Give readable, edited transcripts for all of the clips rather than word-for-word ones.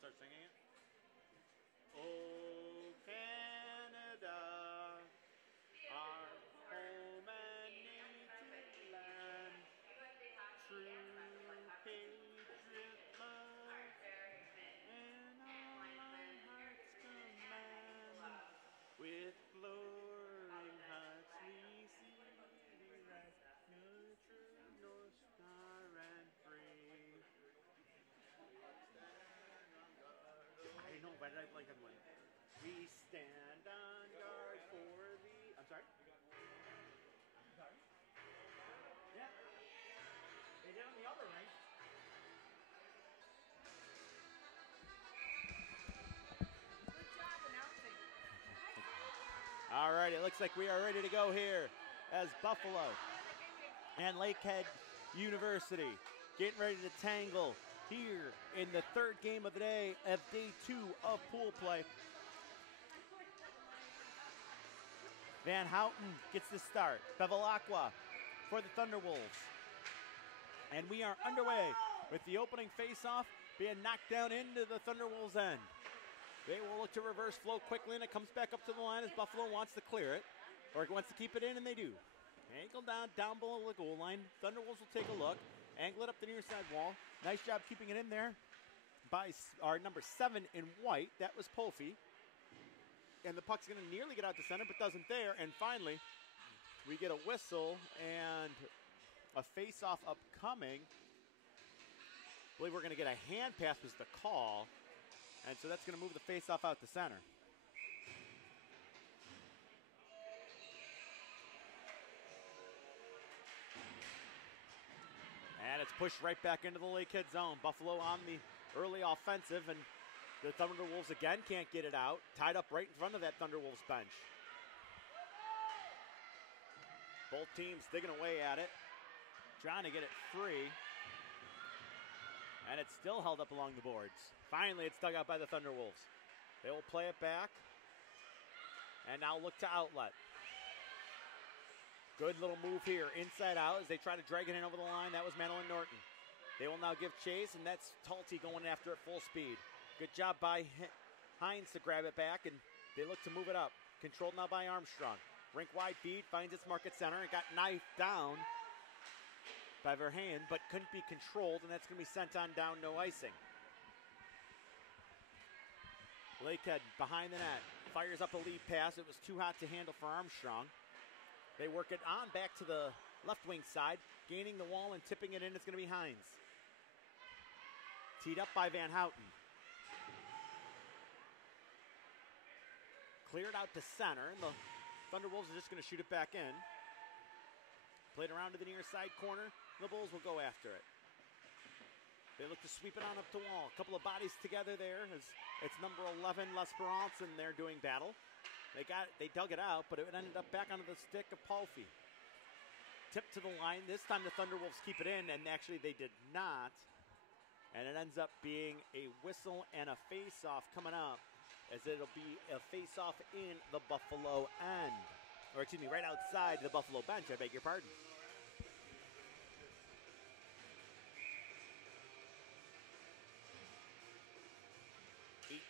start singing it? Oh, Canada, our home and native land, true patriot love, and all our hearts command. With glowing hearts we see thee rise, no true North Star and free. I know, why did I blank on one? We stand on guard for the... I'm sorry? I'm sorry? Yeah. They did on the other ring. Good job announcing. All right, it looks like we are ready to go here as Buffalo and Lakehead University getting ready to tangle here in the third game of the day of day 2 of pool play. Van Houten gets the start. Bevilacqua for the Thunderwolves. And we are underway with the opening faceoff being knocked down into the Thunderwolves' end. They will look to reverse flow quickly, and it comes back up to the line as Buffalo wants to clear it, or wants to keep it in, and they do. Ankle down below the goal line. Thunderwolves will take a look, angle it up the near side wall. Nice job keeping it in there by our number 7 in white. That was Polfie. And the puck's going to nearly get out to center, but doesn't there. And finally, we get a whistle and a face-off upcoming. I believe we're going to get a hand pass was the call. And so that's going to move the face-off out to center. And it's pushed right back into the Lakehead zone. Buffalo on the early offensive, and the Thunderwolves again can't get it out. Tied up right in front of that Thunderwolves bench. Both teams digging away at it, trying to get it free. And it's still held up along the boards. Finally, it's dug out by the Thunderwolves. They will play it back. And now look to outlet. Good little move here, inside out, as they try to drag it in over the line. That was Madeline Norton. They will now give chase, and that's Talty going after it full speed. Good job by Hines to grab it back, and they look to move it up. Controlled now by Armstrong. Rink wide feed, finds its mark at center. It got knifed down by Verheyen, but couldn't be controlled, and that's going to be sent on down, no icing. Lakehead behind the net, fires up a lead pass. It was too hot to handle for Armstrong. They work it on back to the left wing side, gaining the wall and tipping it in. It's going to be Hines. Teed up by Van Houten. Cleared out to center, and the Thunderwolves are just going to shoot it back in. Played around to the near side corner. The Bulls will go after it. They look to sweep it on up to wall. A couple of bodies together there as it's number 11, L'Esperance, and they're doing battle. They dug it out, but it ended up back onto the stick of Polfie. Tipped to the line. This time the Thunderwolves keep it in, and actually they did not. And it ends up being a whistle and a face-off coming up, as it'll be a face-off in the Buffalo end. Or excuse me, right outside the Buffalo bench, I beg your pardon.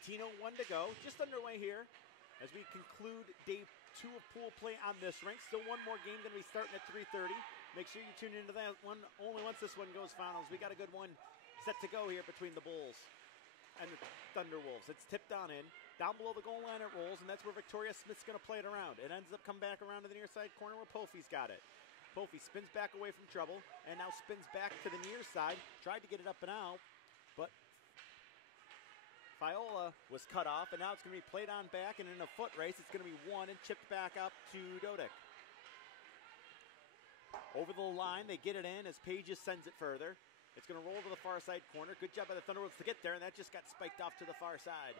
.18:01 to go, just underway here as we conclude day 2 of pool play on this rink. Still one more game going to be starting at 3:30. Make sure you tune into that one only once this one goes finals. We got a good one set to go here between the Bulls and the Thunderwolves. It's tipped on in. Down below the goal line it rolls, and that's where Victoria Smith's going to play it around. It ends up coming back around to the near side corner where Polfie's got it. Polfie spins back away from trouble and now spins back to the near side. Tried to get it up and out, but Viola was cut off, and now it's going to be played on back, and in a foot race, it's going to be won and chipped back up to Dodick. Over the line, they get it in as Pages sends it further. It's going to roll to the far side corner. Good job by the Thunderwolves to get there, and that just got spiked off to the far side.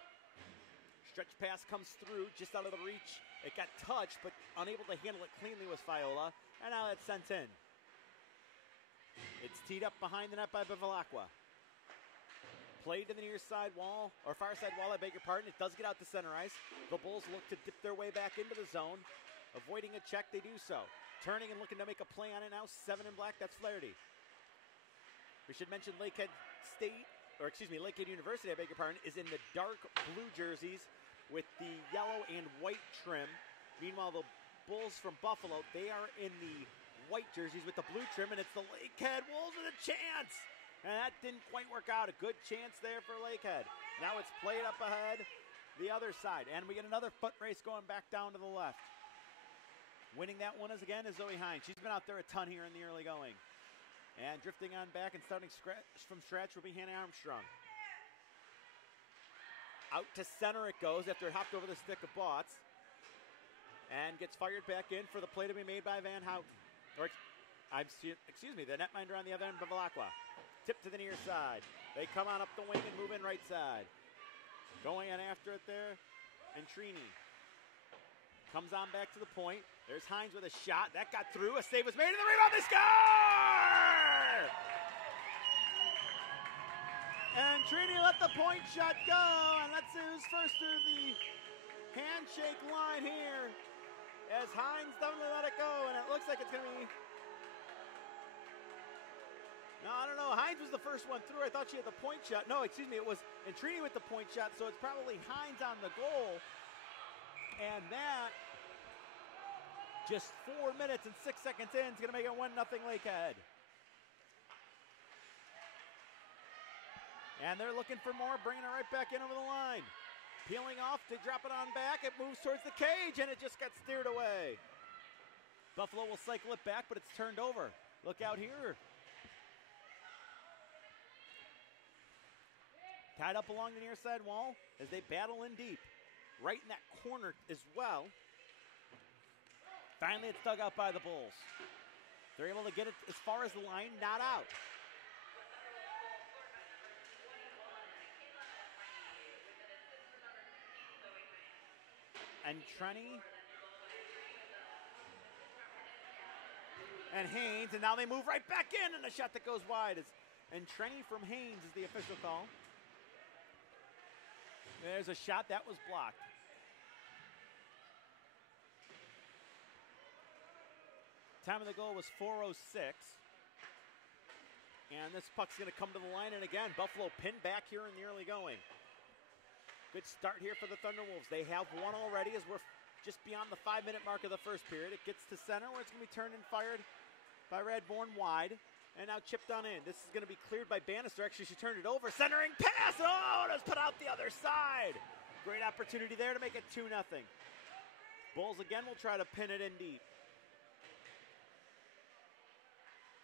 Stretch pass comes through, just out of the reach. It got touched, but unable to handle it cleanly was Viola, and now it's sent in. It's teed up behind the net by Bevilacqua. Played to the near side wall, or far side wall, I beg your pardon. It does get out to center ice. The Bulls look to dip their way back into the zone. Avoiding a check, they do so. Turning and looking to make a play on it now. 7 in black, that's Flaherty. We should mention Lakehead State Lakehead University, I beg your pardon, is in the dark blue jerseys with the yellow and white trim. Meanwhile, the Bulls from Buffalo, they are in the white jerseys with the blue trim, and it's the Lakehead Wolves with a chance. And that didn't quite work out. A good chance there for Lakehead. Now it's played up ahead the other side, and we get another foot race going back down to the left. Winning that one is Zoe Hines. She's been out there a ton here in the early going. And drifting on back and starting from scratch will be Hannah Armstrong. Out to center it goes after it hopped over the stick of Botts. And gets fired back in for the play to be made by Van Houten. The netminder on the other end, Bevilacqua. Tip to the near side. They come on up the wing and move in right side. Going in after it there, and Trini comes on back to the point. There's Hines with a shot. That got through. A save was made, and the rebound, they score! And Trini let the point shot go, and let's see who's first to the handshake line here, as Hines definitely let it go, and it looks like it's going to be... No, I don't know. Hines was the first one through. I thought she had the point shot. No, excuse me, it was Trini with the point shot, so it's probably Hines on the goal. And that, just 4 minutes and 6 seconds in, is going to make it 1-0 Lakehead. And they're looking for more, bringing it right back in over the line. Peeling off to drop it on back. It moves towards the cage, and it just got steered away. Buffalo will cycle it back, but it's turned over. Look out here. Tied up along the near side wall as they battle in deep. Right in that corner as well. Finally, it's dug out by the Bulls. They're able to get it as far as the line, not out. And Trenny. And Haynes, and now they move right back in, and a shot that goes wide. And Trenny from Haynes is the official call. There's a shot that was blocked. Time of the goal was 4:06. And this puck's going to come to the line, and again, Buffalo pinned back here in the early going. Good start here for the Thunderwolves. They have one already as we're just beyond the 5-minute mark of the first period. It gets to center where it's going to be turned and fired by Radbourne wide. And now chipped on in. This is going to be cleared by Bannister. Actually, she turned it over. Centering pass. Oh, it was put out the other side. Great opportunity there to make it 2-0. Bulls again will try to pin it in deep.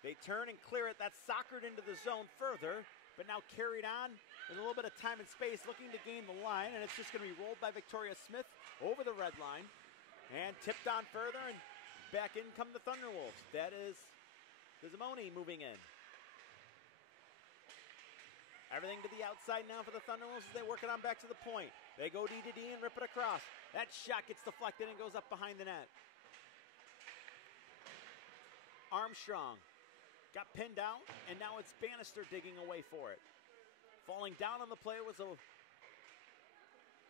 They turn and clear it. That's soccered into the zone further, but now carried on with a little bit of time and space, looking to gain the line, and it's just going to be rolled by Victoria Smith over the red line and tipped on further, and back in come the Thunderwolves. That is the Zamoni moving in. Everything to the outside now for the Thunderwolves as they work it on back to the point. They go D to D and rip it across. That shot gets deflected and goes up behind the net. Armstrong got pinned out, and now it's Bannister digging away for it. Falling down on the play was a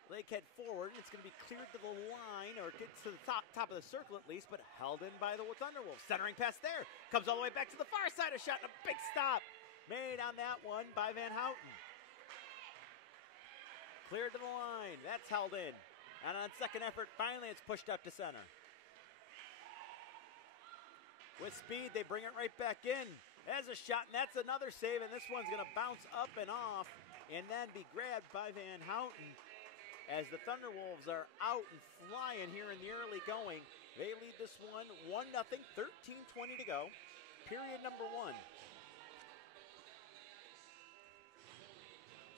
Lakehead forward. It's going to be cleared to the line, or gets to the top of the circle at least, but held in by the Thunderwolves. Centering pass there. Comes all the way back to the far side. A shot and a big stop made on that one by Van Houten. Cleared to the line. That's held in. And on second effort, finally it's pushed up to center. With speed, they bring it right back in. There's a shot, and that's another save, and this one's going to bounce up and off and then be grabbed by Van Houten. As the Thunderwolves are out and flying here in the early going. They lead this one 1-0, 13:20 to go. Period number 1.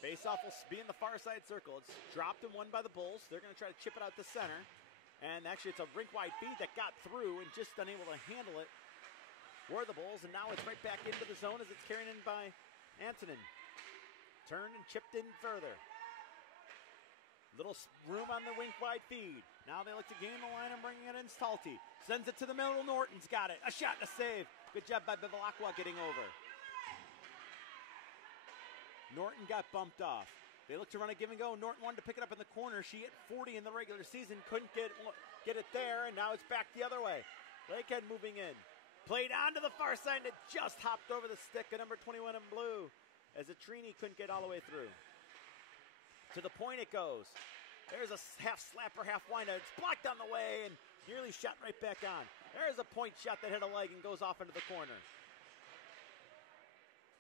Face-off will be in the far side circle. It's dropped and won by the Bulls. They're going to try to chip it out to center. And actually, it's a rink-wide feed that got through and just unable to handle it were the Bulls. And now it's right back into the zone as it's carried in by Antonin. Turned and chipped in further. Little room on the rink-wide feed. Now they look to gain the line and bringing it in. Stalti sends it to the middle. Norton's got it. A shot and a save. Good job by Bevilacqua getting over. Norton got bumped off. They look to run a give and go. Norton wanted to pick it up in the corner. She hit 40 in the regular season. Couldn't get it there, and now it's back the other way. Lakehead moving in. Played onto the far side, and it just hopped over the stick of number 21 in blue. as Atrini couldn't get all the way through. To the point it goes. There's a half slapper, half winder. It's blocked on the way and nearly shot right back on. There's a point shot that hit a leg and goes off into the corner.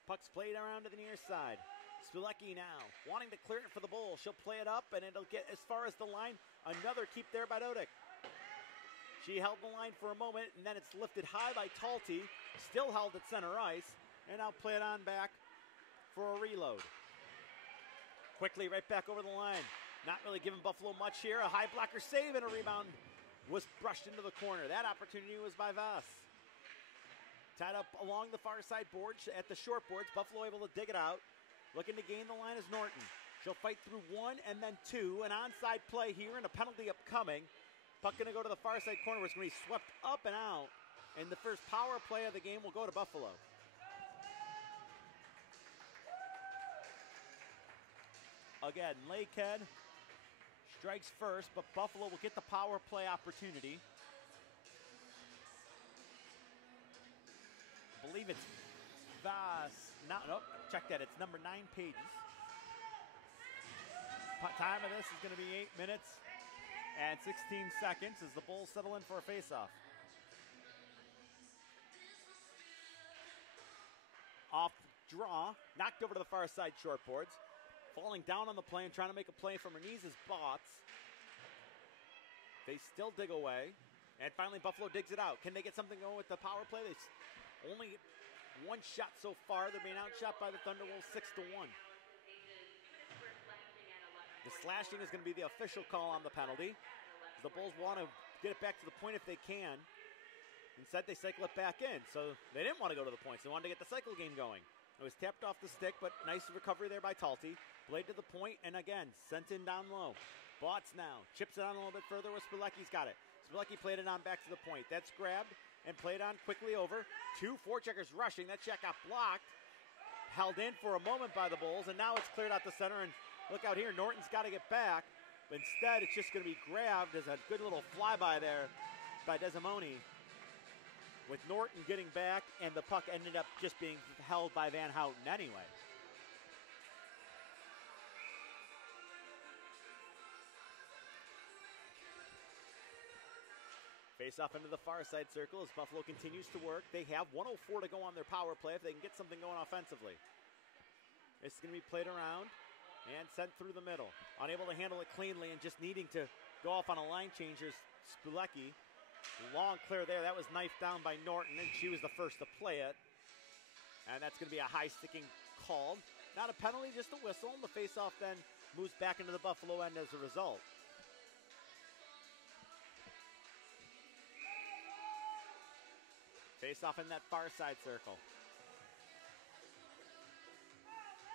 Puck's played around to the near side. Spilecki now wanting to clear it for the Bulls. She'll play it up and it'll get as far as the line. Another keep there by Dodick. She held the line for a moment and then it's lifted high by Talty. Still held at center ice. And now play it on back for a reload. Quickly right back over the line. Not really giving Buffalo much here. A high blocker save and a rebound was brushed into the corner. That opportunity was by Voss. Tied up along the far side boards at the short boards. Buffalo able to dig it out. Looking to gain the line is Norton. She'll fight through one and then two. An onside play here and a penalty upcoming. Puck going to go to the far side corner. It's going to be swept up and out. And the first power play of the game will go to Buffalo. Again, Lakehead strikes first, but Buffalo will get the power play opportunity. I believe it's Voss. Nope, check that. It's number 9 pages. Time of this is going to be 8 minutes and 16 seconds as the Bulls settle in for a faceoff. Off draw, knocked over to the far side short boards. Falling down on the play and trying to make a play from her knees is Botts. They still dig away. And finally Buffalo digs it out. Can they get something going with the power play? They only one shot so far. They're being outshot by the Thunderwolves 6-1. The slashing is going to be the official call on the penalty. The Bulls want to get it back to the point if they can. Instead they cycle it back in. So they didn't want to go to the points. They wanted to get the cycle game going. It was tapped off the stick, but nice recovery there by Talty. Blade to the point, and again, sent in down low. Botts now chips it on a little bit further where Spilecki's got it. Spilecki played it on back to the point. That's grabbed and played on quickly over. 2 forecheckers rushing. That shot got blocked. Held in for a moment by the Bulls, and now it's cleared out the center. And look out here, Norton's got to get back. But instead, it's just going to be grabbed as a good little flyby there by Desimone. With Norton getting back, and the puck ended up just being held by Van Houten anyway. Face off into the far side circle as Buffalo continues to work. They have 1:04 to go on their power play if they can get something going offensively. This is going to be played around and sent through the middle. Unable to handle it cleanly and just needing to go off on a line change is Spilecki. Long clear there. That was knifed down by Norton, and she was the first to play it. And that's going to be a high sticking call. Not a penalty, just a whistle. And the faceoff then moves back into the Buffalo end as a result. Faceoff in that far side circle.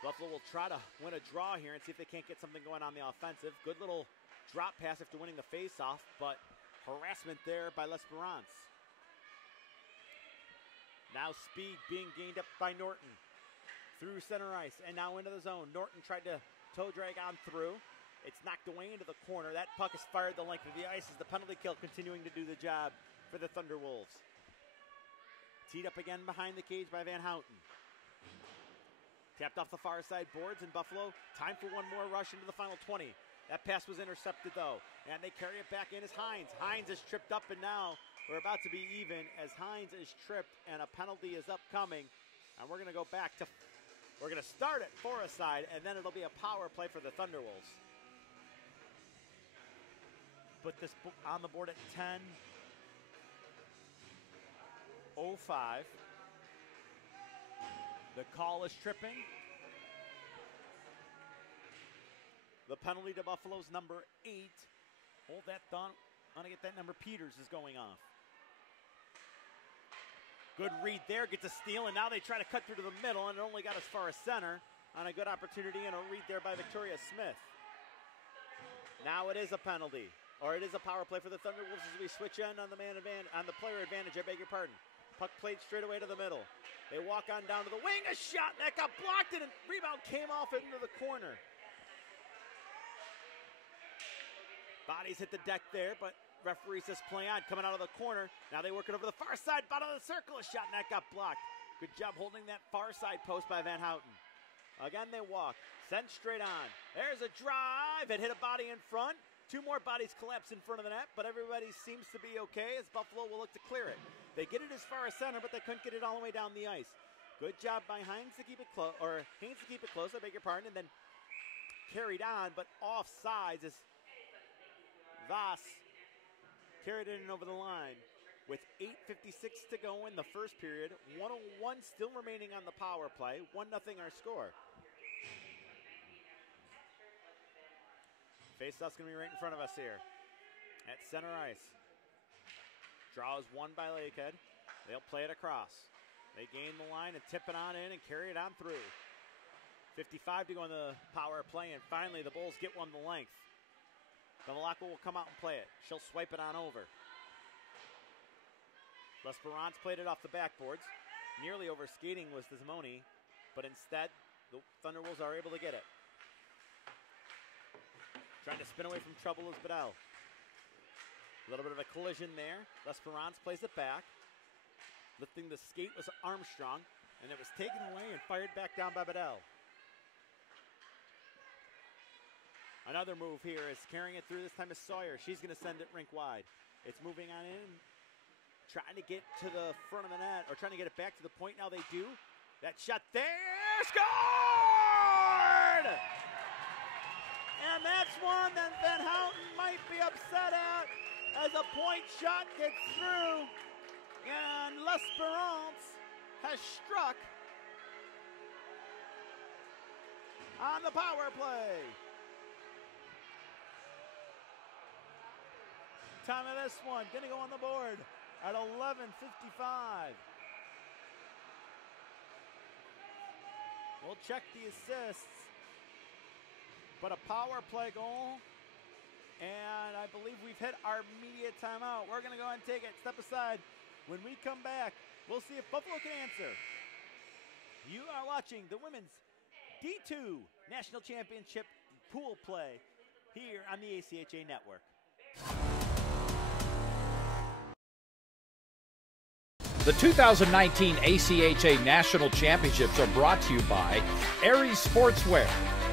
Buffalo will try to win a draw here and see if they can't get something going on the offensive. Good little drop pass after winning the faceoff, but harassment there by L'Esperance. Now speed being gained up by Norton. Through center ice and now into the zone. Norton tried to toe drag on through. It's knocked away into the corner. That puck is fired the length of the ice as the penalty kill continuing to do the job for the Thunderwolves. Teed up again behind the cage by Van Houten. Tapped off the far side boards in Buffalo. Time for one more rush into the final 20. That pass was intercepted, though, and they carry it back in as Hines. Hines is tripped up, and now we're about to be even as Hines is tripped, and a penalty is upcoming. And we're going to go back to, we're going to start at Forest side, and then it'll be a power play for the Thunderwolves. Put this on the board at 10:05. The call is tripping. The penalty to Buffalo's number 8. Hold that thought. I want to get that number. Peters is going off. Good read there. Gets a steal, and now they try to cut through to the middle, and it only got as far as center on a good opportunity and a read there by Victoria Smith. Now it is a penalty, or it is a power play for the Thunderwolves as we switch in on the player advantage. I beg your pardon. Puck played straight away to the middle. They walk on down to the wing. A shot that got blocked, and a rebound came off into the corner. Bodies hit the deck there, but referee says play on, coming out of the corner. Now they work it over the far side, bottom of the circle, a shot, and that got blocked. Good job holding that far side post by Van Houten. Again, they walk. Sent straight on. There's a drive. It hit a body in front. Two more bodies collapse in front of the net, but everybody seems to be okay as Buffalo will look to clear it. They get it as far as center, but they couldn't get it all the way down the ice. Good job by Haynes to keep it close, I beg your pardon, and then carried on, but offsides as Voss carried it in over the line. With 8:56 to go in the first period, 1:01 still remaining on the power play, 1-0 our score. Faceoff's going to be right in front of us here at center ice. Draw is won by Lakehead. They'll play it across. They gain the line and tip it on in and carry it on through. 55 to go in the power play, and finally the Bulls get one the length. Bevilacqua will come out and play it. She'll swipe it on over. L'Esperance played it off the backboards. Nearly over skating was Desmoni, but instead the Thunderwolves are able to get it. Trying to spin away from trouble is Bedell. A little bit of a collision there. L'Esperance plays it back. Lifting the skate was Armstrong, and it was taken away and fired back down by Bedell. Another move here is carrying it through. This time is Sawyer. She's going to send it rink wide. It's moving on in. Trying to get to the front of the net, or trying to get it back to the point. Now they do. That shot there, scored! And that's one that Van Houten might be upset at as a point shot gets through. And L'Esperance has struck on the power play. Time of this one, gonna go on the board at 11:55. We'll check the assists, but a power play goal, and I believe we've hit our media timeout. We're gonna go ahead and take it, step aside. When we come back, we'll see if Buffalo can answer. You are watching the Women's D2 National Championship pool play here on the ACHA Network. The 2019 ACHA National Championships are brought to you by Aries Sportswear,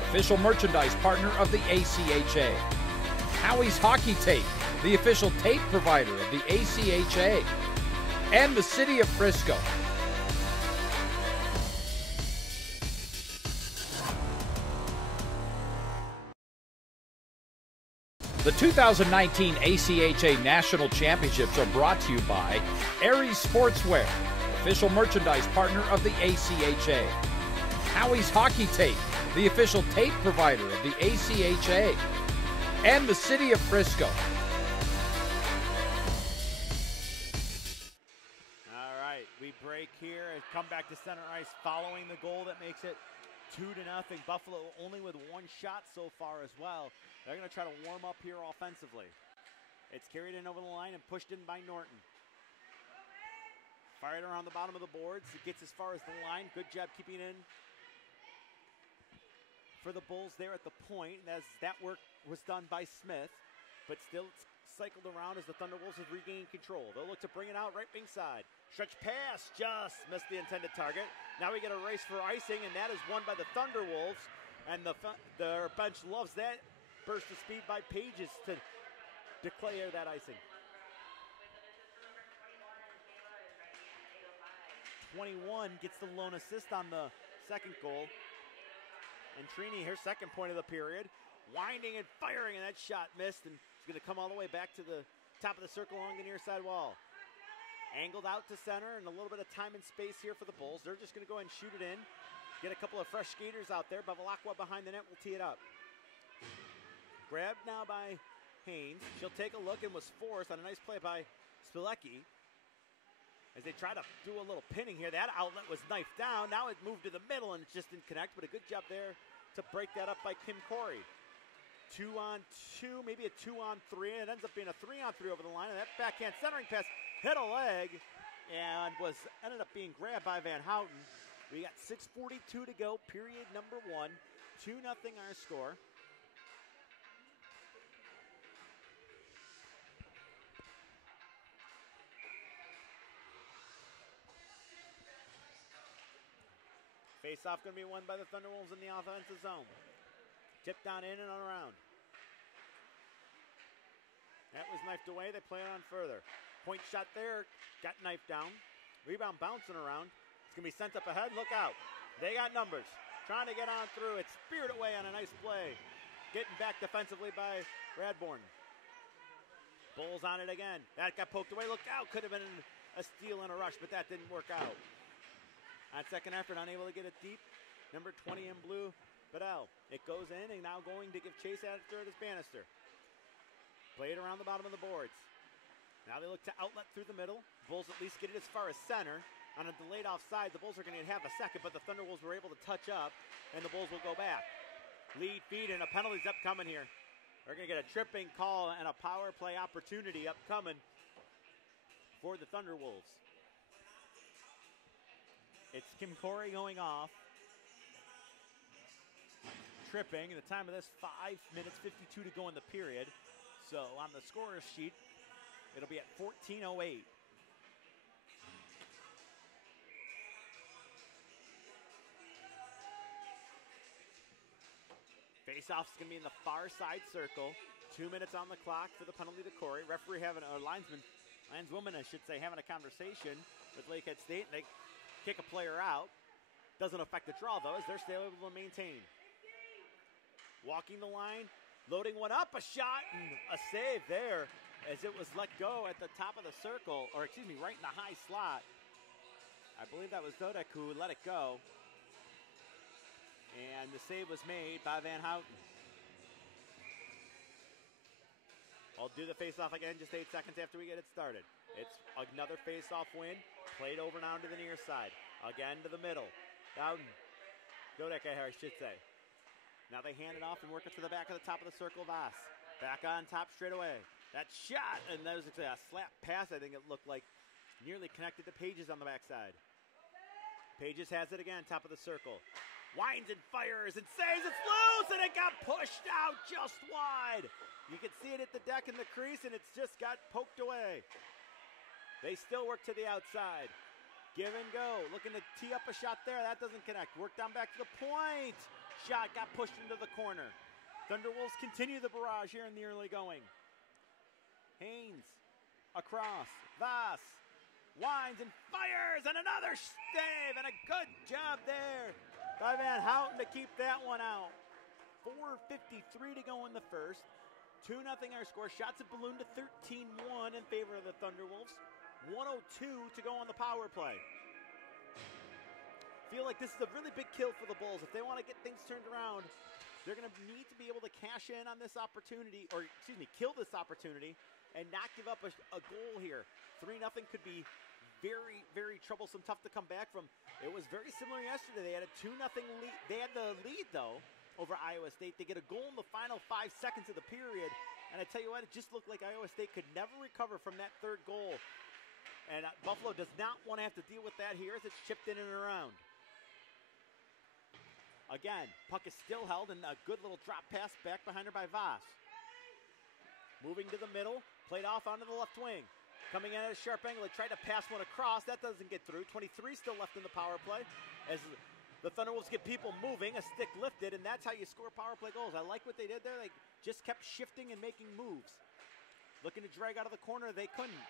official merchandise partner of the ACHA. Howie's Hockey Tape, the official tape provider of the ACHA. And the City of Frisco. The 2019 ACHA National Championships are brought to you by Aries Sportswear, official merchandise partner of the ACHA. Howie's Hockey Tape, the official tape provider of the ACHA. And the City of Frisco. We break here and come back to center ice following the goal that makes it 2-0. Buffalo only with one shot so far as well. They're going to try to warm up here offensively. It's carried in over the line and pushed in by Norton. Fired around the bottom of the boards. It gets as far as the line. Good job keeping it in for the Bulls there at the point, as that work was done by Smith, but still it's cycled around as the Thunderwolves have regained control. They'll look to bring it out right wing side. Stretch pass, just missed the intended target. Now we get a race for icing, and that is won by the Thunderwolves, and their bench loves that burst of speed by Pages to declare that icing. 21 gets the lone assist on the second goal. And Trini, her second point of the period, winding and firing, and that shot missed, and it's going to come all the way back to the top of the circle along the near side wall. Angled out to center, and a little bit of time and space here for the Bulls. They're just going to go ahead and shoot it in. Get a couple of fresh skaters out there. Bevilacqua behind the net will tee it up. Grabbed now by Haynes. She'll take a look and was forced on a nice play by Spilecki. As they try to do a little pinning here. That outlet was knifed down. Now it moved to the middle and it just didn't connect, but a good job there to break that up by Kim Corey. 2-on-2, maybe a 2-on-3, and it ends up being a 3-on-3 over the line, and that backhand centering pass hit a leg and ended up being grabbed by Van Houten. We got 6:42 to go, period number 1. 2-0 our score. Face-off going to be won by the Thunderwolves in the offensive zone. Tipped on in and on around. That was knifed away. They play it on further. Point shot there. Got knifed down. Rebound bouncing around. It's going to be sent up ahead. Look out. They got numbers. Trying to get on through. It's speared away on a nice play. Getting back defensively by Radbourne. Bulls on it again. That got poked away. Look out. Could have been a steal and a rush, but that didn't work out. On second effort, unable to get it deep. Number 20 in blue, Bedell. It goes in and now going to give chase after it is Bannister. Played around the bottom of the boards. Now they look to outlet through the middle. Bulls at least get it as far as center. On a delayed offside, the Bulls are going to have a second, but the Thunderwolves were able to touch up, and the Bulls will go back. Lead, feed, and a penalty's upcoming here. They're going to get a tripping call and a power play opportunity upcoming for the Thunderwolves. It's Kim Corey going off. Tripping. The time of this, 5 minutes, 52 to go in the period. So on the scorer's sheet, it'll be at 14:08. Face-off's going to be in the far side circle. 2 minutes on the clock for the penalty to Corey. Referee lineswoman, I should say, having a conversation with Lakehead State. They kick a player out. Doesn't affect the draw, though, as they're still able to maintain. Walking the line, loading one up, a shot, and a save there as it was let go at the top of the circle, or excuse me, right in the high slot. I believe that was Dodek who let it go. And the save was made by Van Houten. I'll do the face-off again just 8 seconds after we get it started. It's another face-off win. Played over now to the near side. Again to the middle. Down. Dodek, I should say. Now they hand it off and work it to the back of the top of the circle. Voss. Back on top straight away. That shot, and that was a slap pass, I think it looked like. Nearly connected to Pages on the backside. Pages has it again, top of the circle. Winds and fires and saves. It's loose, and it got pushed out just wide. You can see it at the deck in the crease, and it's just got poked away. They still work to the outside. Give and go. Looking to tee up a shot there. That doesn't connect. Work down back to the point. Shot got pushed into the corner. Thunderwolves continue the barrage here in the early going. Haynes across. Voss winds and fires, and another save, and a good job there by Van Houten to keep that one out. 4:53 to go in the first. 2-0 our score. Shots have ballooned to 13-1 in favor of the Thunderwolves. 1:02 to go on the power play. Feel like this is a really big kill for the Bulls. If they want to get things turned around, they're going to need to be able to cash in on this opportunity, or excuse me, kill this opportunity and not give up a goal here. 3-0 could be very, very troublesome, tough to come back from. It was very similar yesterday. They had a 2-0 lead. They had the lead, though, over Iowa State. They get a goal in the final 5 seconds of the period. And I tell you what, it just looked like Iowa State could never recover from that third goal. And Buffalo does not want to have to deal with that here as it's chipped in and around. Again, puck is still held, and a good little drop pass back behind her by Voss. Moving to the middle, played off onto the left wing. Coming in at a sharp angle, they tried to pass one across. That doesn't get through. 23 still left in the power play as the Thunderwolves get people moving, a stick lifted, and that's how you score power play goals. I like what they did there. They just kept shifting and making moves. Looking to drag out of the corner, they couldn't.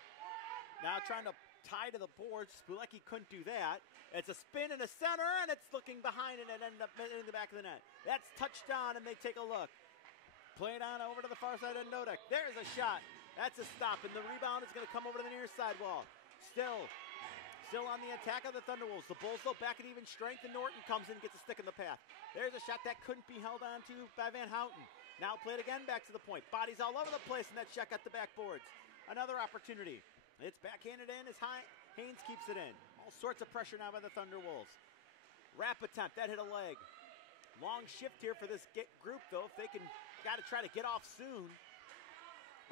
Now trying to tie to the boards. Spilecki couldn't do that. It's a spin in the center, and it's looking behind, and it ended up in the back of the net. That's touchdown, and they take a look. Play it on over to the far side of Nodek. There's a shot. That's a stop, and the rebound is going to come over to the near side wall. Still on the attack of the Thunderwolves. The Bulls, though, back at even strength, and Norton comes in and gets a stick in the path. There's a shot that couldn't be held on to by Van Houten. Now played again back to the point. Bodies all over the place, and that shot got the backboards. Another opportunity. It's backhanded in as Haynes keeps it in. All sorts of pressure now by the Thunderwolves. Wrap attempt, that hit a leg. Long shift here for this group, though. If they can, got to try to get off soon.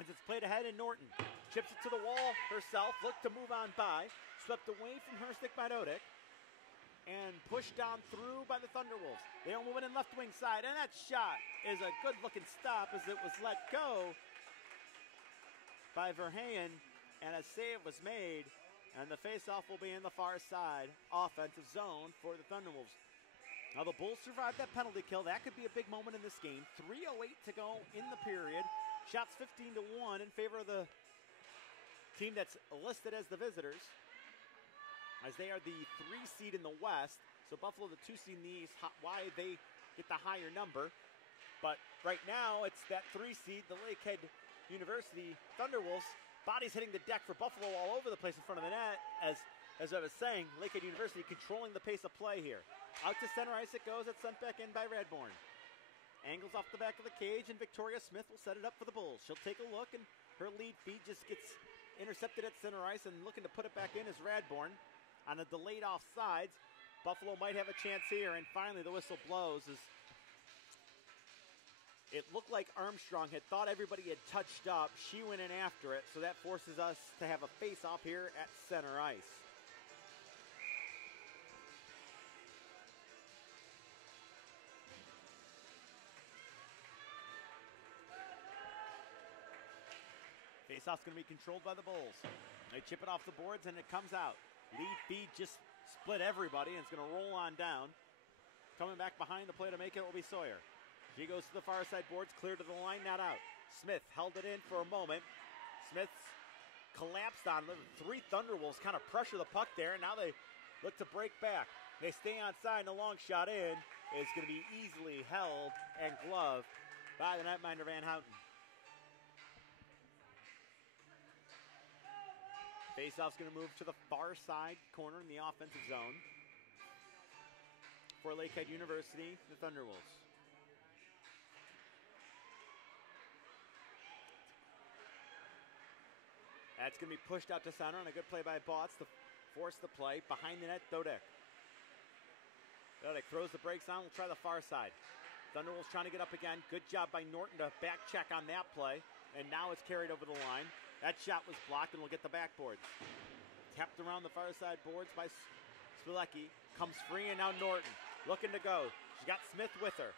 As it's played ahead, and Norton chips it to the wall herself. Looked to move on by. Swept away from her stick by Dodek. And pushed down through by the Thunderwolves. They are moving in left wing side, and that shot is a good-looking stop as it was let go by Verheyen. And a save was made, and the face-off will be in the far side offensive zone for the Thunderwolves. Now the Bulls survived that penalty kill. That could be a big moment in this game. 3:08 to go in the period. Shots 15-1 in favor of the team that's listed as the visitors, as they are the 3 seed in the West. So Buffalo, the 2 seed in the East, why they get the higher number. But right now, it's that 3 seed, the Lakehead University Thunderwolves. Bodies hitting the deck for Buffalo all over the place in front of the net. As I was saying, Lakehead University controlling the pace of play here. Out to center ice it goes. It's sent back in by Radbourne. Angles off the back of the cage, and Victoria Smith will set it up for the Bulls. She'll take a look, and her lead feed just gets intercepted at center ice, and looking to put it back in is Radbourne on a delayed offsides. Buffalo might have a chance here, and finally the whistle blows. As it looked like Armstrong had thought everybody had touched up. She went in after it, so that forces us to have a face-off here at center ice. Face-off's going to be controlled by the Bulls. They chip it off the boards, and it comes out. Lead feed just split everybody, and it's going to roll on down. Coming back behind the play to make it will be Sawyer. She goes to the far side boards, clear to the line, not out. Smith held it in for a moment. Smith's collapsed on them. 3 Thunderwolves kind of pressure the puck there, and now they look to break back. They stay onside, and a long shot in is going to be easily held and gloved by the netminder Van Houten. Faceoff's going to move to the far side corner in the offensive zone for Lakehead University, the Thunderwolves. That's going to be pushed out to center on a good play by Botts to force the play. Behind the net, Dodek. Dodek throws the brakes on. We'll try the far side. Thunderwolves trying to get up again. Good job by Norton to back check on that play. And now it's carried over the line. That shot was blocked, and we'll get the backboards. Tapped around the far side boards by Spilecki. Comes free, and now Norton looking to go. She got Smith with her.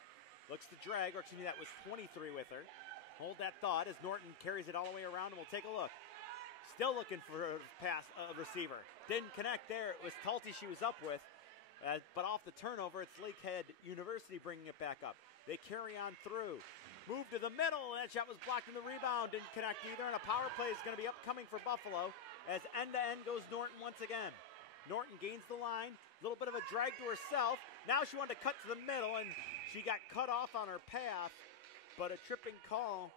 Looks to drag, or excuse me, that was 23 with her. Hold that thought as Norton carries it all the way around, and we'll take a look. Still looking for a pass, receiver. Didn't connect there. It was Talty she was up with. But off the turnover, it's Lakehead University bringing it back up. They carry on through. Move to the middle, and that shot was blocked in the rebound. Didn't connect either, and a power play is going to be upcoming for Buffalo as end-to-end goes Norton once again. Norton gains the line. A little bit of a drag to herself. Now she wanted to cut to the middle, and she got cut off on her path. But a tripping call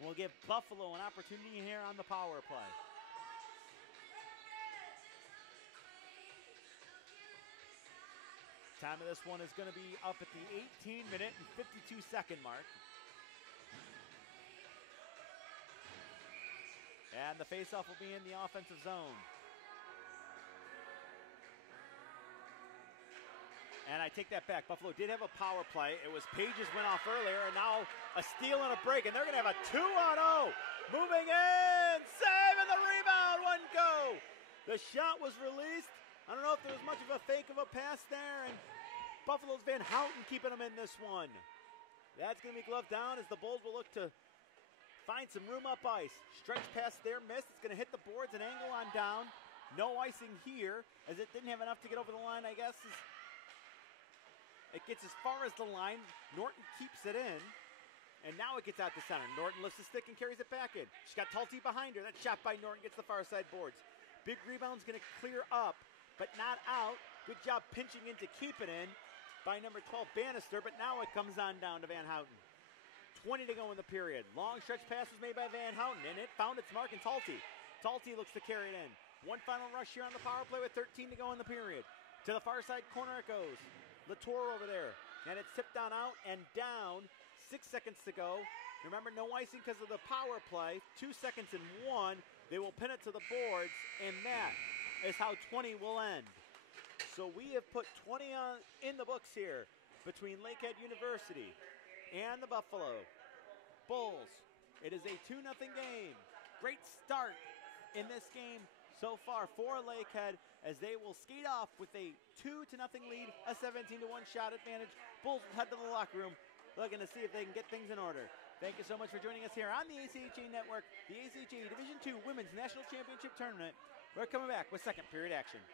will give Buffalo an opportunity here on the power play. Time of this one is going to be up at the 18-minute and 52-second mark. And the faceoff will be in the offensive zone. And I take that back. Buffalo did have a power play. It was Pages went off earlier, and now a steal and a break, and they're going to have a 2-on-0. Moving in, saving the rebound, one go. The shot was released. I don't know if there was much of a fake of a pass there, and Buffalo's Van Houten keeping them in this one. That's going to be gloved down as the Bulls will look to find some room up ice. Stretch pass there, missed. It's going to hit the boards and angle on down. No icing here, as it didn't have enough to get over the line, I guess. It gets as far as the line. Norton keeps it in, and now it gets out to center. Norton lifts the stick and carries it back in. She's got Talty behind her. That shot by Norton gets the far side boards. Big rebound's going to clear up, but not out. Good job pinching in to keep it in by number 12, Bannister, but now it comes on down to Van Houten. 20 to go in the period. Long stretch pass was made by Van Houten, and it found its mark in Talty. Talty looks to carry it in. One final rush here on the power play with 13 to go in the period. To the far side corner it goes. Latour over there, and it's tipped down out and down. 6 seconds to go. Remember, no icing because of the power play. 2 seconds and 1. They will pin it to the boards, and that is how 20 will end. So we have put 20 in the books here between Lakehead University and the Buffalo Bulls. It is a 2-0 game. Great start in this game so far for Lakehead as they will skate off with a 2-0 lead, a 17-1 shot advantage. Bulls will head to the locker room looking to see if they can get things in order. Thank you so much for joining us here on the ACHA Network, the ACHA Division II Women's National Championship Tournament. We're coming back with second period action.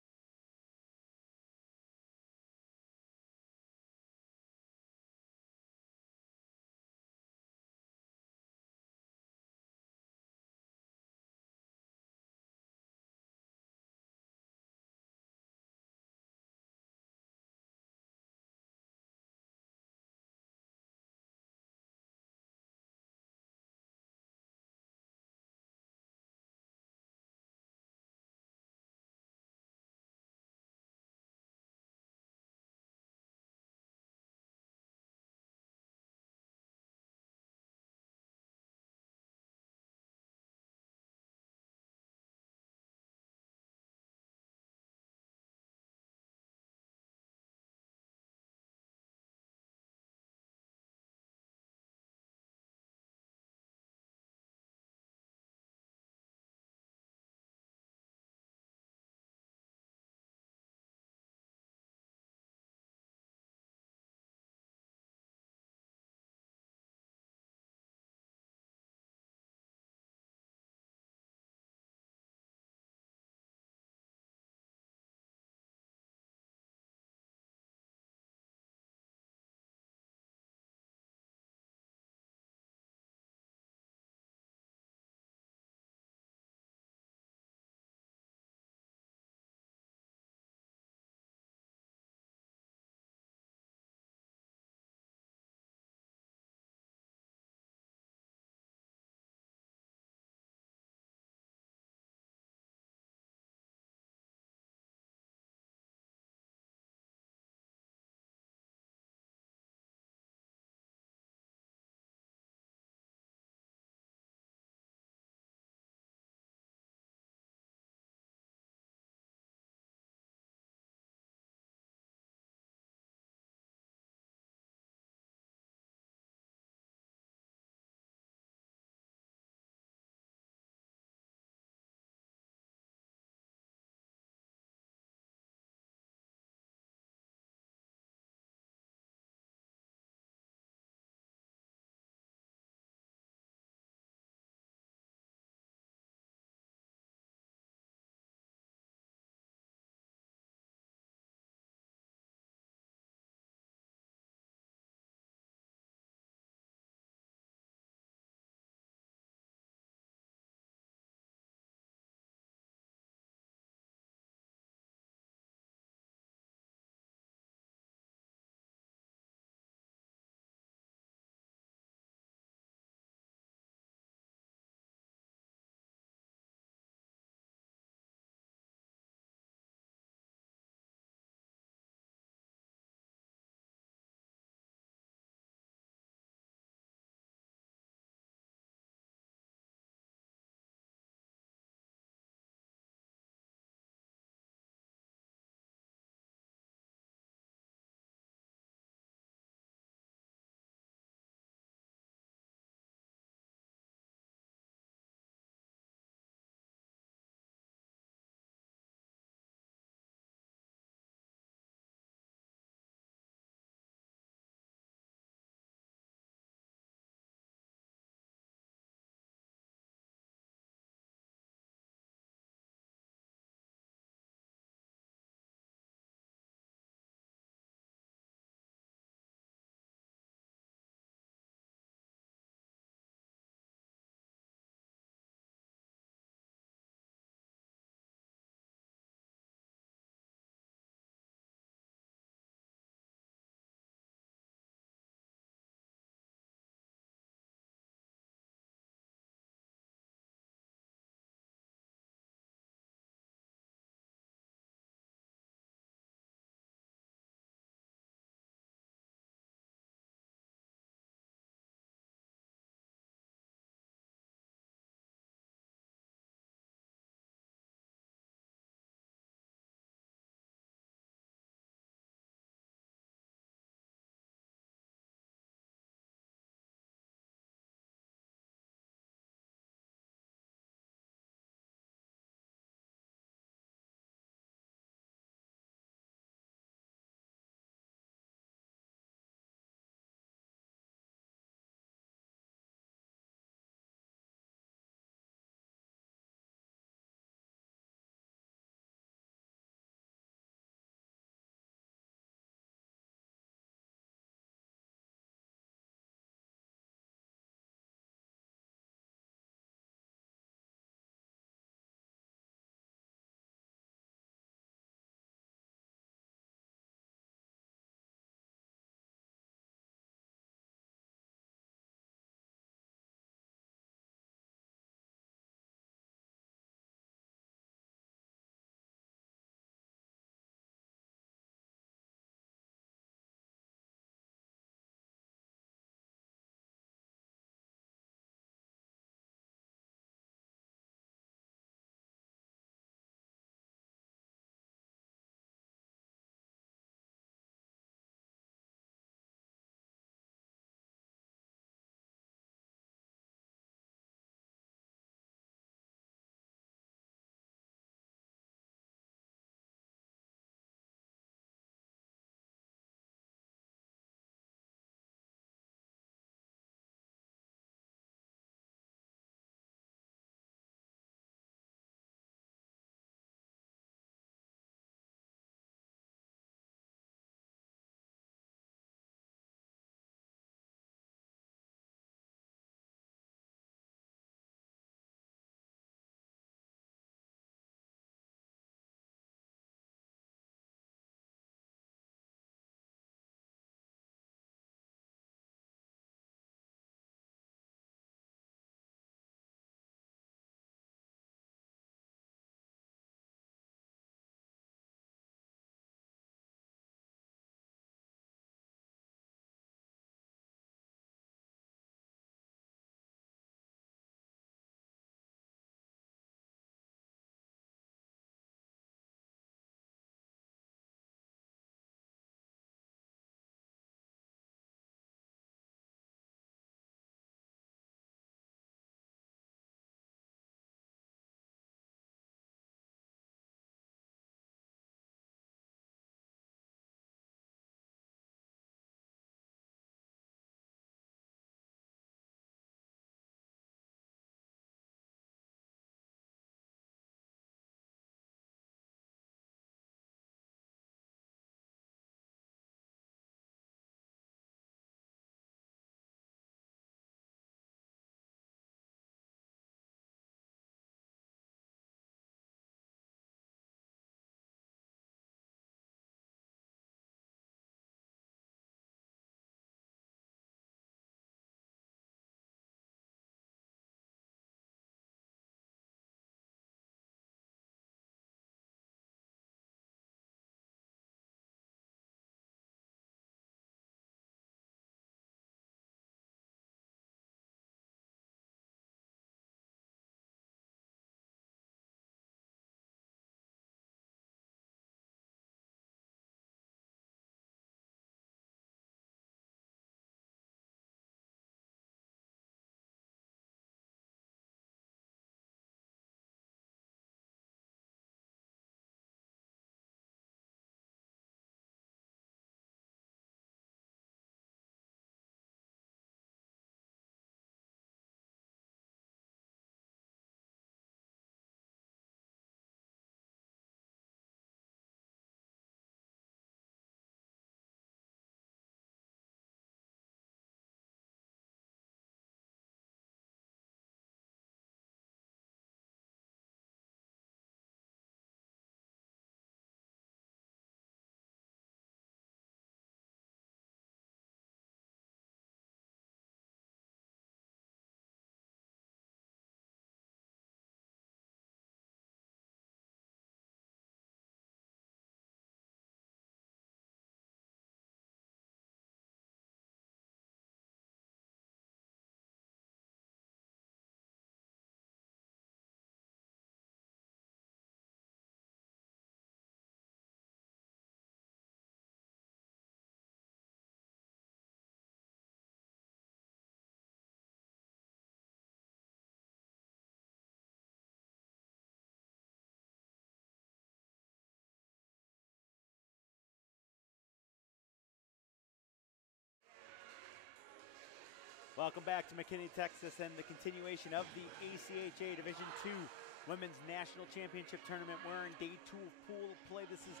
Welcome back to McKinney, Texas, and the continuation of the ACHA Division II Women's National Championship Tournament. We're in day 2 of pool play. This is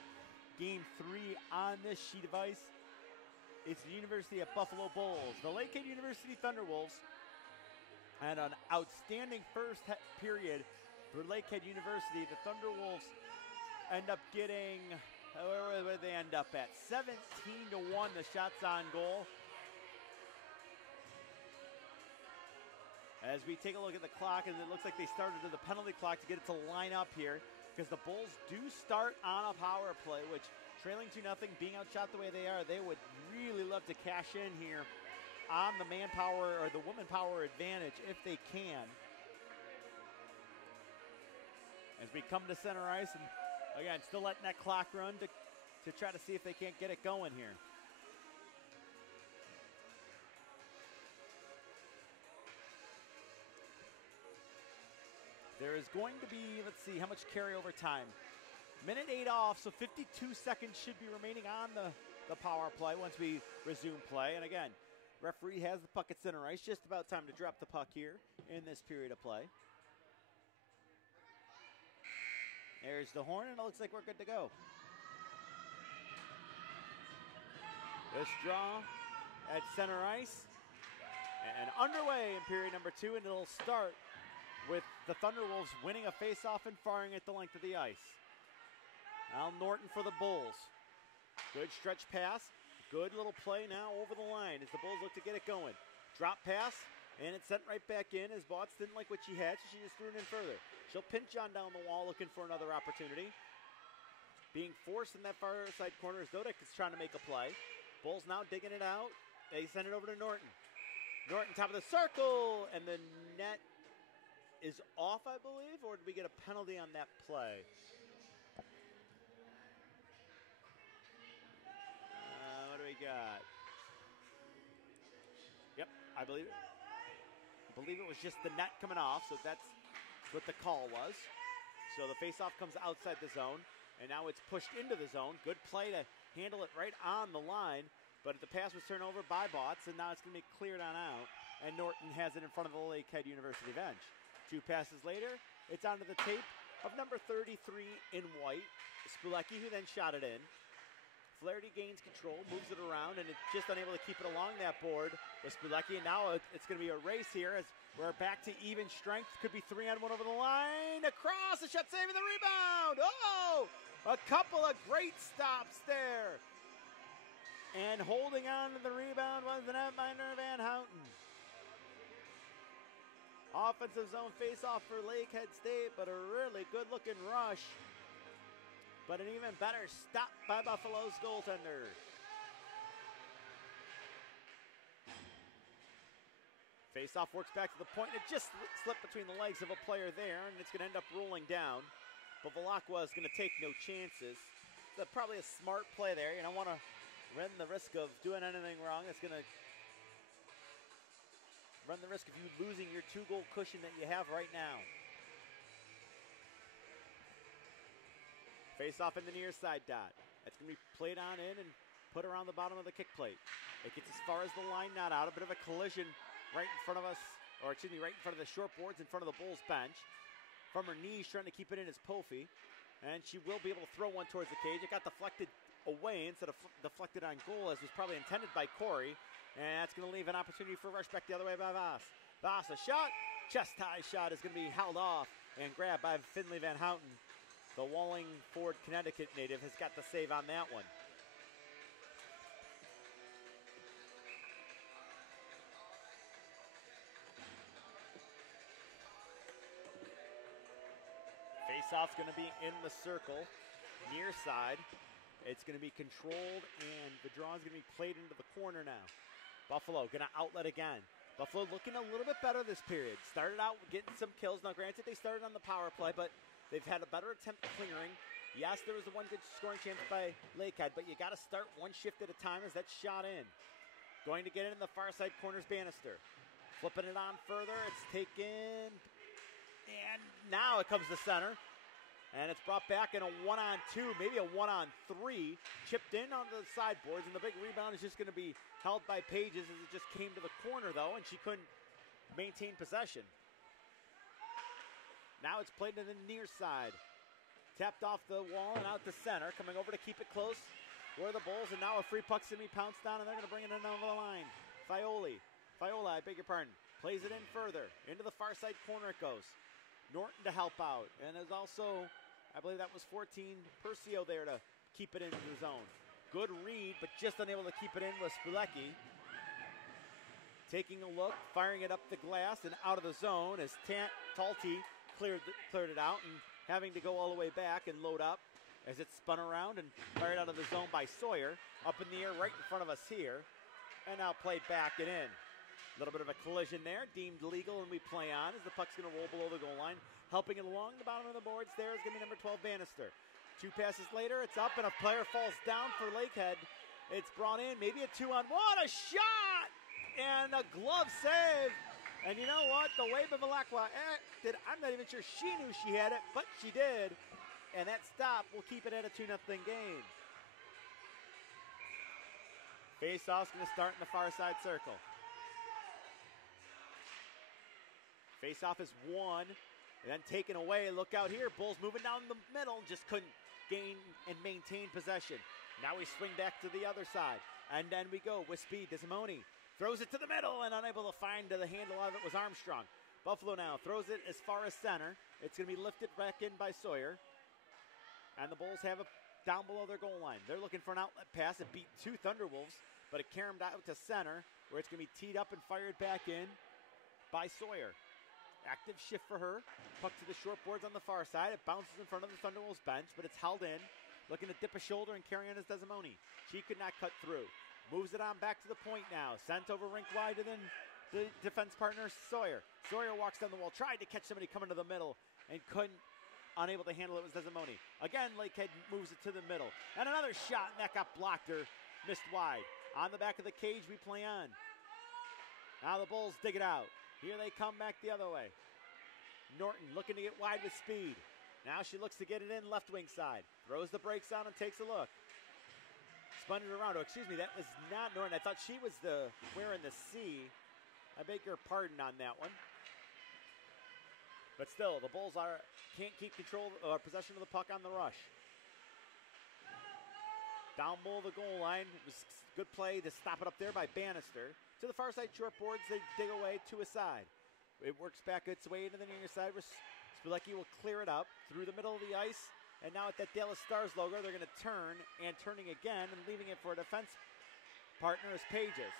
game 3 on this sheet of ice. It's the University of Buffalo Bulls, the Lakehead University Thunderwolves, and an outstanding first period for Lakehead University. The Thunderwolves end up getting, where did they end up at? 17-1, the shots on goal. As we take a look at the clock, and it looks like they started to the penalty clock to get it to line up here, because the Bulls do start on a power play, which trailing 2-0, being outshot the way they are, they would really love to cash in here on the manpower or the woman power advantage if they can. As we come to center ice, and again, still letting that clock run to try to see if they can't get it going here. There is going to be, let's see, how much carryover time. Minute 8 off, so 52 seconds should be remaining on the power play once we resume play. And again, referee has the puck at center ice. Just about time to drop the puck here in this period of play. There's the horn, and it looks like we're good to go. This draw at center ice. And underway in period number 2, and it'll start with the Thunderwolves winning a face-off and firing at the length of the ice. Al Norton for the Bulls. Good stretch pass. Good little play now over the line as the Bulls look to get it going. Drop pass, and it's sent right back in as Botts didn't like what she had, so she just threw it in further. She'll pinch on down the wall looking for another opportunity. Being forced in that far side corner as Dodek is trying to make a play. Bulls now digging it out. They send it over to Norton. Norton top of the circle, and the net is off, I believe, or did we get a penalty on that play? What do we got? Yep, I believe it was just the net coming off, so that's what the call was. So the faceoff comes outside the zone, and now it's pushed into the zone. Good play to handle it right on the line, but the pass was turned over by Botts, and now it's going to be cleared on out, and Norton has it in front of the Lakehead University bench. 2 passes later, it's onto the tape of number 33 in white, Spilecki, who then shot it in. Flaherty gains control, moves it around, and it's just unable to keep it along that board with Spilecki. And now it's going to be a race here as we're back to even strength. Could be 3-on-1 over the line. Across, the shot saving the rebound. Oh, a couple of great stops there. And holding on to the rebound was the netminder Van Houten. Offensive zone face-off for Lakehead State, but a really good-looking rush. But an even better stop by Buffalo's goaltender. Face-off works back to the point. It just slipped between the legs of a player there, and it's going to end up rolling down. But Valakwa is going to take no chances. That's probably a smart play there. You don't want to run the risk of doing anything wrong. It's going to run the risk of you losing your 2-goal cushion that you have right now. Face off in the near side dot. That's going to be played on in and put around the bottom of the kick plate. It gets as far as the line, not out. A bit of a collision right in front of us, or excuse me, right in front of the short boards in front of the Bulls bench. From her knees, trying to keep it in as Pofi. And she will be able to throw one towards the cage. It got deflected away instead of deflected on goal, as was probably intended by Corey. And that's going to leave an opportunity for a rush back the other way by Voss. Voss, a shot. Chest high shot is going to be held off and grabbed by Finley Van Houten. The Wallingford, Connecticut native has got the save on that one. Face-off's going to be in the circle, near side. It's going to be controlled, and the draw is going to be played into the corner now. Buffalo going to outlet again. Buffalo looking a little bit better this period. Started out getting some kills. Now, granted, they started on the power play, but they've had a better attempt at clearing. Yes, there was the one good scoring chance by Lakehead, but you got to start one shift at a time as that's shot in. Going to get it in the far side corner's Bannister. Flipping it on further. It's taken, and now it comes to center. And it's brought back in a 1-on-2, maybe a 1-on-3, chipped in onto the sideboards, and the big rebound is just going to be held by Pages as it just came to the corner, though, and she couldn't maintain possession. Now it's played to the near side. Tapped off the wall and out to center, coming over to keep it close were the Bulls, and now a free puck's going to be pounced on, and they're going to bring it in over the line. Viola, I beg your pardon, plays it in further. Into the far side corner it goes. Norton to help out, and there's also, I believe that was 14, Percio there to keep it into the zone. Good read, but just unable to keep it in was Spilecki. Taking a look, firing it up the glass and out of the zone as Talty cleared it out and having to go all the way back and load up as it spun around and fired out of the zone by Sawyer. Up in the air right in front of us here, and now played back and in. A little bit of a collision there, deemed legal, and we play on as the puck's going to roll below the goal line. Helping it along the bottom of the boards there is going to be number 12, Bannister. 2 passes later, it's up, and a player falls down for Lakehead. It's brought in, maybe a 2-on-1, a shot! And a glove save. And you know what? The way Bevilacqua acted, I'm not even sure she knew she had it, but she did. And that stop will keep it at a 2-0 game. Face-off's going to start in the far side circle. Face-off is won, and then taken away. Look out here. Bulls moving down the middle. Just couldn't gain and maintain possession. Now we swing back to the other side. And then we go with speed. Desimone throws it to the middle and unable to find the handle of it was Armstrong. Buffalo now throws it as far as center. It's going to be lifted back in by Sawyer. And the Bulls have it down below their goal line. They're looking for an outlet pass. It beat 2 Thunderwolves, but it caromed out to center where it's going to be teed up and fired back in by Sawyer. Active shift for her. Puck to the short boards on the far side. It bounces in front of the Thunderwolves bench, but it's held in. Looking to dip a shoulder and carry on as Desimone. She could not cut through. Moves it on back to the point now. Sent over rink wide to the defense partner, Sawyer. Sawyer walks down the wall. Tried to catch somebody coming to the middle and couldn't. Unable to handle it was Desimone. Again, Lakehead moves it to the middle. And another shot, and that got blocked or missed wide. On the back of the cage, we play on. Now the Bulls dig it out. Here they come back the other way. Norton looking to get wide with speed. Now she looks to get it in left wing side. Throws the brakes on and takes a look. Spun it around. Oh, excuse me, that was not Norton. I thought she was the wearing the C. I beg your pardon on that one. But still, the Bulls can't keep control or possession of the puck on the rush. Down below the goal line. It was good play to stop it up there by Bannister. To the far side short boards, they dig away to a side. It works back its way into the near side. Spilecki will clear it up through the middle of the ice. And now at that Dallas Stars logo, they're going to turn and turning again and leaving it for a defense partner as Pages.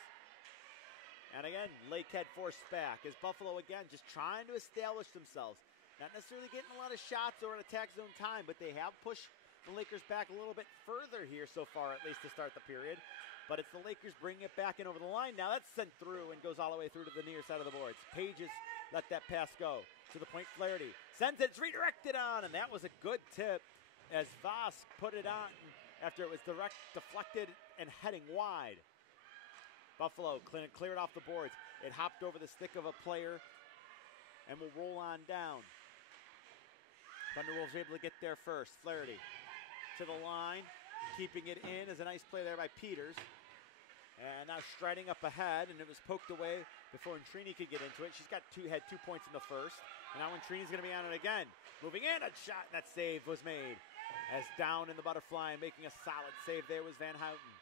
And again, Lakehead forced back as Buffalo again just trying to establish themselves. Not necessarily getting a lot of shots or an attack zone time, but they have pushed the Lakers back a little bit further here so far, at least to start the period. But it's the Lakers bringing it back in over the line. Now that's sent through and goes all the way through to the near side of the boards. Pages let that pass go. To the point, Flaherty sends it, it's redirected on, and that was a good tip as Voss put it on after it was deflected and heading wide. Buffalo cleared off the boards. It hopped over the stick of a player and will roll on down. Thunderwolves able to get there first. Flaherty to the line, keeping it in is a nice play there by Peters. And now striding up ahead, and it was poked away before Intrini could get into it. She's had 2 points in the first. And now Intrini's going to be on it again. Moving in, a shot, and that save was made. As down in the butterfly and making a solid save there was Van Houten.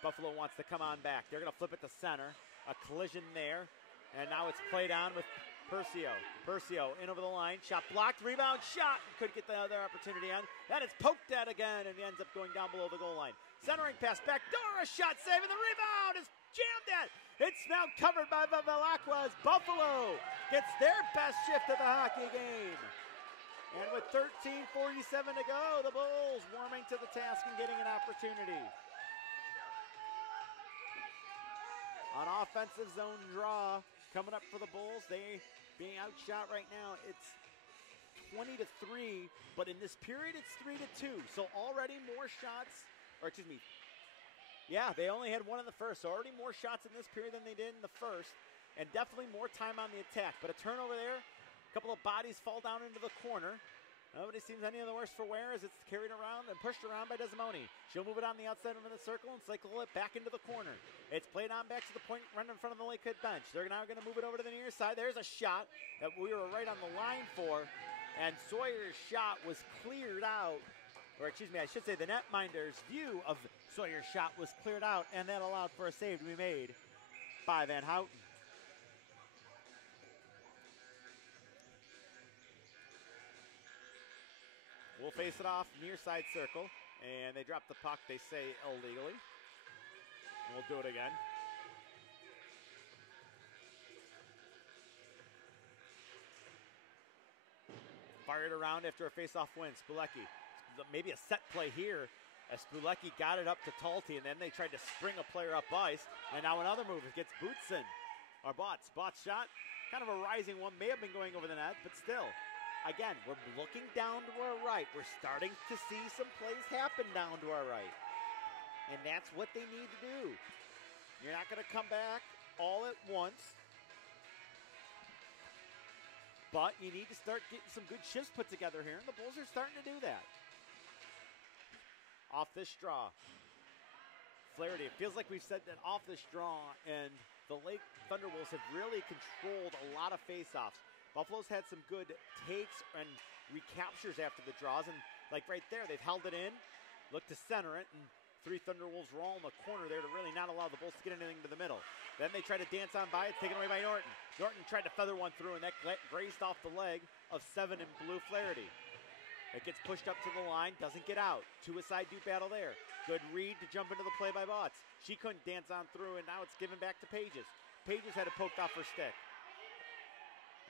Buffalo wants to come on back. They're going to flip it to center. A collision there. And now it's played on with Percio. Percio in over the line. Shot blocked. Rebound shot. Couldn't get the other opportunity on. Then it's poked at again and ends up going down below the goal line. Centering pass back door. A shot save and the rebound is jammed at. It's now covered by Bevilacqua as Buffalo gets their best shift of the hockey game. And with 13:47 to go, the Bulls warming to the task and getting an opportunity. On offensive zone draw coming up for the Bulls. They being outshot right now. It's 20-3, but in this period it's 3-2. So already more shots, or excuse me, yeah, they only had 1 in the first. So already more shots in this period than they did in the first, and definitely more time on the attack. But a turnover there, a couple of bodies fall down into the corner, Nobody seems any of the worse for wear as it's carried around and pushed around by Desimone. She'll move it on the outside of the circle and cycle it back into the corner. It's played on back to the point right in front of the Lakehead bench. They're now going to move it over to the near side. There's a shot that we were right on the line for, and Sawyer's shot was cleared out. Or excuse me, I should say the netminder's view of Sawyer's shot was cleared out, and that allowed for a save to be made by Van Houten. We'll face it off near side circle, and they drop the puck, they say illegally. And we'll do it again. Fired around after a face-off win. Spulecki, maybe a set play here as Spulecki got it up to Talty, and then they tried to spring a player up ice. And now another move, it gets Bootson, or Bots. Bots shot, kind of a rising one, may have been going over the net, but still. Again, we're looking down to our right. We're starting to see some plays happen down to our right. And that's what they need to do. You're not going to come back all at once. But you need to start getting some good shifts put together here. And the Bulls are starting to do that. Off this draw. Flaherty, it feels like we've said that off this draw. And the Lake Thunderwolves have really controlled a lot of faceoffs. Buffalo's had some good takes and recaptures after the draws, and like right there, they've held it in, looked to center it, and 3 Thunderwolves were all in the corner there to really not allow the Bulls to get anything to the middle. Then they try to dance on by, it's taken away by Norton. Norton tried to feather one through, and that grazed off the leg of 7 in blue Flaherty. It gets pushed up to the line, doesn't get out. Two-a-side do battle there. Good read to jump into the play by Bots. She couldn't dance on through, and now it's given back to Pages. Pages had it poked off her stick.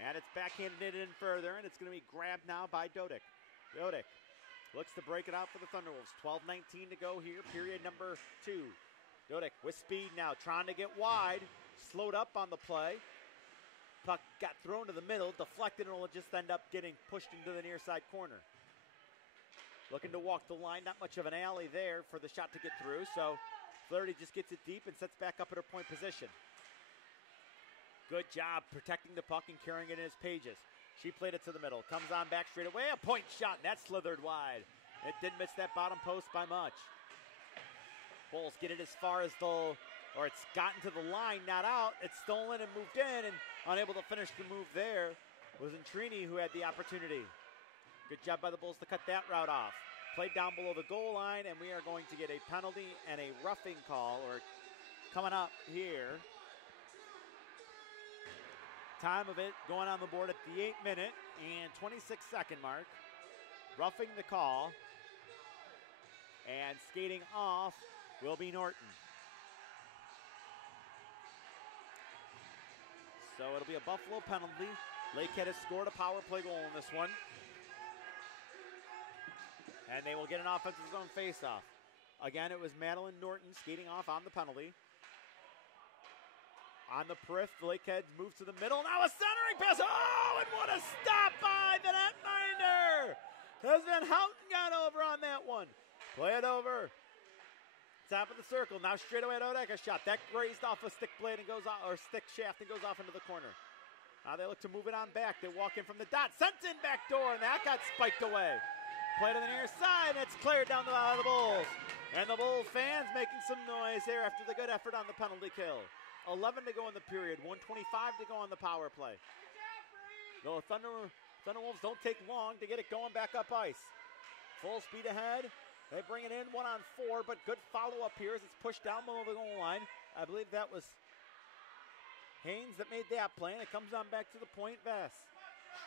And it's backhanded in further, and it's going to be grabbed now by Dodick. Dodick looks to break it out for the Thunderwolves. 12:19 to go here, period number 2. Dodick with speed now, trying to get wide. Slowed up on the play. Puck got thrown to the middle, deflected, and will just end up getting pushed into the near side corner. Looking to walk the line, not much of an alley there for the shot to get through, so Flaherty just gets it deep and sets back up at her point position. Good job protecting the puck and carrying it in his Pages. She played it to the middle. Comes on back straight away. A point shot, and that slithered wide. It didn't miss that bottom post by much. Bulls get it as far as it's gotten to the line, not out. It's stolen and moved in, and unable to finish the move there was Intrini, who had the opportunity. Good job by the Bulls to cut that route off. Played down below the goal line, and we are going to get a penalty and a roughing call, or coming up here. Time of it going on the board at the 8-minute and 26-second mark. Roughing the call. And skating off will be Norton. So it'll be a Buffalo penalty. Lakehead has scored a power play goal in this one. And they will get an offensive zone faceoff. Again, it was Madeline Norton skating off on the penalty. On the periph, the Lakehead moves to the middle. Now a centering pass. Oh, and what a stop by the netminder. Has Van Houten got over on that one. Play it over. Top of the circle. Now straight away at Odeka shot. That grazed off a stick blade and goes off, or stick shaft and goes off into the corner. Now they look to move it on back. They walk in from the dot. Sent in back door, and that got spiked away. Play to the near side, and it's cleared down the line of the Bulls. And the Bulls fans making some noise here after the good effort on the penalty kill. 11 to go in the period, 1:25 to go on the power play. The Thunderwolves don't take long to get it going back up ice. Full speed ahead. They bring it in 1-on-4, but good follow-up here as it's pushed down below the goal line. I believe that was Haynes that made that play, and it comes on back to the point. Vess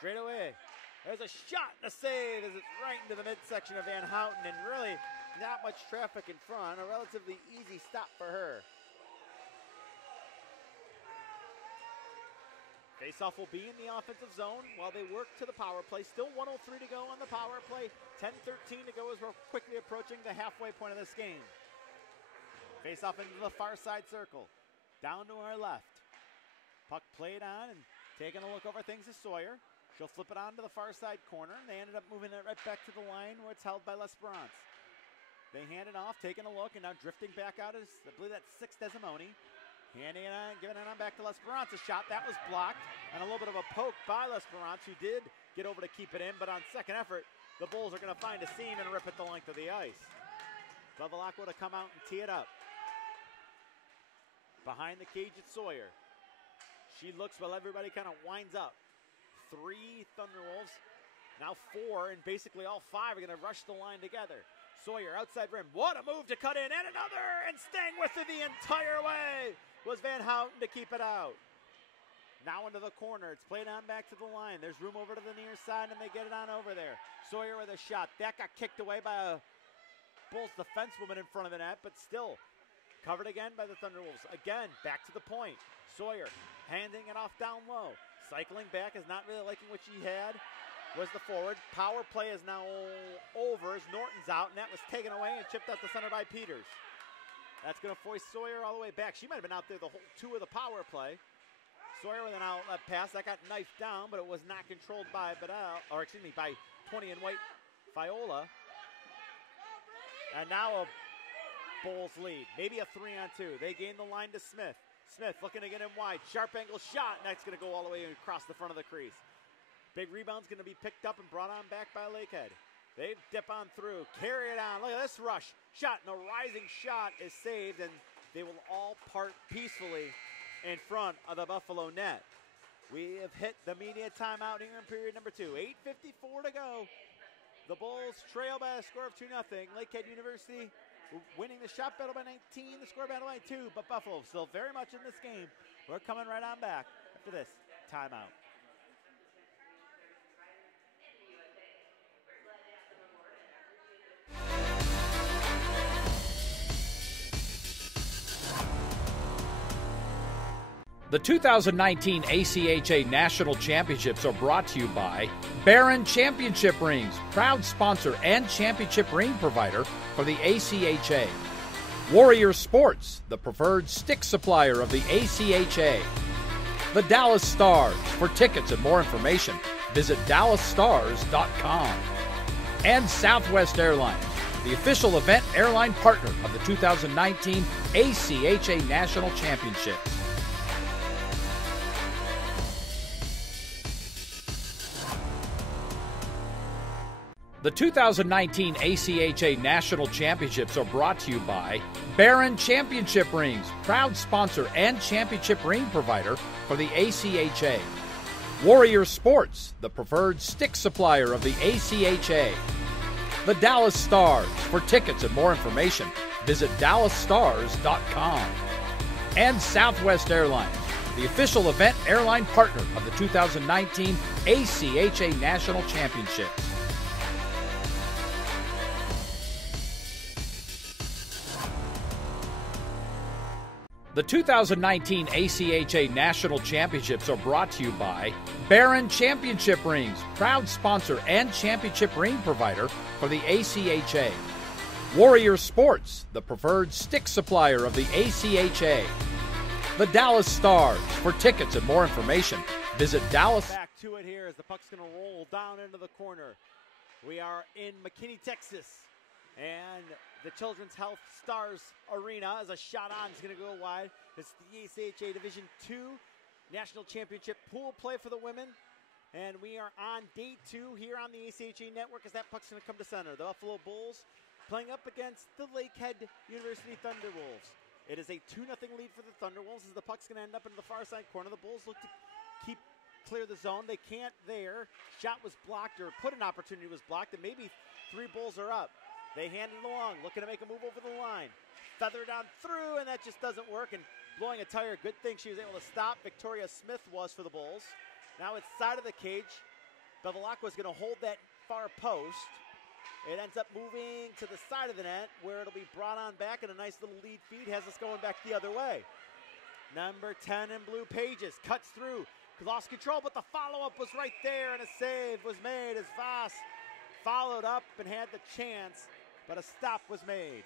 straight away. There's a shot and a save as it's right into the midsection of Van Houten, and really not much traffic in front. A relatively easy stop for her. Faceoff will be in the offensive zone while they work to the power play. Still 1:03 to go on the power play. 10:13 to go as we're quickly approaching the halfway point of this game. Faceoff into the far side circle. Down to our left. Puck played on and taking a look over things is Sawyer. She'll flip it on to the far side corner. And they ended up moving it right back to the line where it's held by L'Esperance. They hand it off, taking a look, and now drifting back out is, I believe that's 6 Desimone. Handing it on, giving it on back to L'Esperance. A shot that was blocked, and a little bit of a poke by L'Esperance, who did get over to keep it in, but on second effort, The Bulls are going to find a seam and rip it the length of the ice. Bevilacqua to come out and tee it up. Behind the cage, it's Sawyer. She looks while everybody kind of winds up. 3 Thunderwolves, now 4, and basically all 5 are going to rush the line together. Sawyer, outside rim, what a move to cut in, and another, and staying with it the entire way was Van Houten to keep it out. Now into the corner, it's played on back to the line. There's room over to the near side, and they get it on over there. Sawyer with a shot. That got kicked away by a Bulls defensewoman in front of the net, but still covered again by the Thunderwolves. Again, back to the point. Sawyer handing it off down low. Cycling back is not really liking what she had. Was the forward. Power play is now over as Norton's out, and that was taken away and chipped out the center by Peters. That's going to force Sawyer all the way back. She might have been out there the whole 2 of the power play. Sawyer with an outlet pass. That got knifed down, but it was not controlled by by 20 and white Viola. And now a Bulls lead. Maybe a 3-on-2. They gain the line to Smith. Smith looking to get him wide. Sharp angle shot, and that's going to go all the way across the front of the crease. Big rebound's going to be picked up and brought on back by Lakehead. They dip on through, carry it on. Look at this rush. Shot, and a rising shot is saved, and they will all part peacefully in front of the Buffalo net. We have hit the media timeout here in period number 2. 8:54 to go. The Bulls trail by a score of 2-0. Lakehead University winning the shot battle by 19, the score battle by 2, but Buffalo still very much in this game. We're coming right on back after this timeout. The 2019 ACHA National Championships are brought to you by Barron Championship Rings, proud sponsor and championship ring provider for the ACHA. Warrior Sports, the preferred stick supplier of the ACHA. The Dallas Stars. For tickets and more information, visit dallasstars.com. And Southwest Airlines, the official event airline partner of the 2019 ACHA National Championships. The 2019 ACHA National Championships are brought to you by Barron Championship Rings, proud sponsor and championship ring provider for the ACHA. Warrior Sports, the preferred stick supplier of the ACHA. The Dallas Stars. For tickets and more information, visit dallasstars.com. And Southwest Airlines, the official event airline partner of the 2019 ACHA National Championships. The 2019 ACHA National Championships are brought to you by Barron Championship Rings, proud sponsor and championship ring provider for the ACHA. Warrior Sports, the preferred stick supplier of the ACHA. The Dallas Stars. For tickets and more information, visit Dallas. Back to it here as the puck's going to roll down into the corner. We are in McKinney, Texas, and the Children's Health Stars Arena as a shot on is going to go wide. It's the ACHA Division II National Championship pool play for the women. And we are on day 2 here on the ACHA network as that puck's going to come to center. The Buffalo Bulls playing up against the Lakehead University Thunderwolves. It is a 2-0 lead for the Thunderwolves as the puck's going to end up in the far side corner. The Bulls look to clear the zone. They can't there. Shot was blocked, or put an opportunity was blocked, and maybe 3 Bulls are up. They hand it along, looking to make a move over the line. Feathered on through, and that just doesn't work. And blowing a tire, good thing she was able to stop. Victoria Smith was for the Bulls. Now it's side of the cage. Bevilacqua is going to hold that far post. It ends up moving to the side of the net where it'll be brought on back, and a nice little lead feed has us going back the other way. Number 10 in blue, Pages, cuts through. Lost control, but the follow-up was right there, and a save was made as Voss followed up and had the chance, but a stop was made.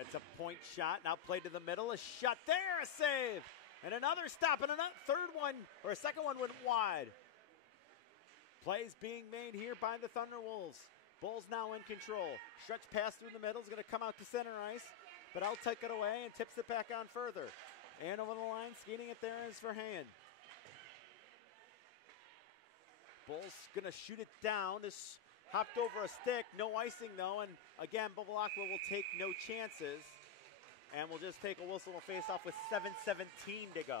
It's a point shot, now played to the middle, a shot there, a save, and another stop, and a third one, or a second one went wide. Plays being made here by the Thunderwolves. Bulls now in control. Stretch pass through the middle is going to come out to center ice, but I'll take it away and tips it back on further. And over the line, skating it there is Verheyen. Bulls going to shoot it down. This hopped over a stick. No icing, though. And again, Bevilacqua will take no chances. And we'll just take a whistle to face off with 7:17 to go.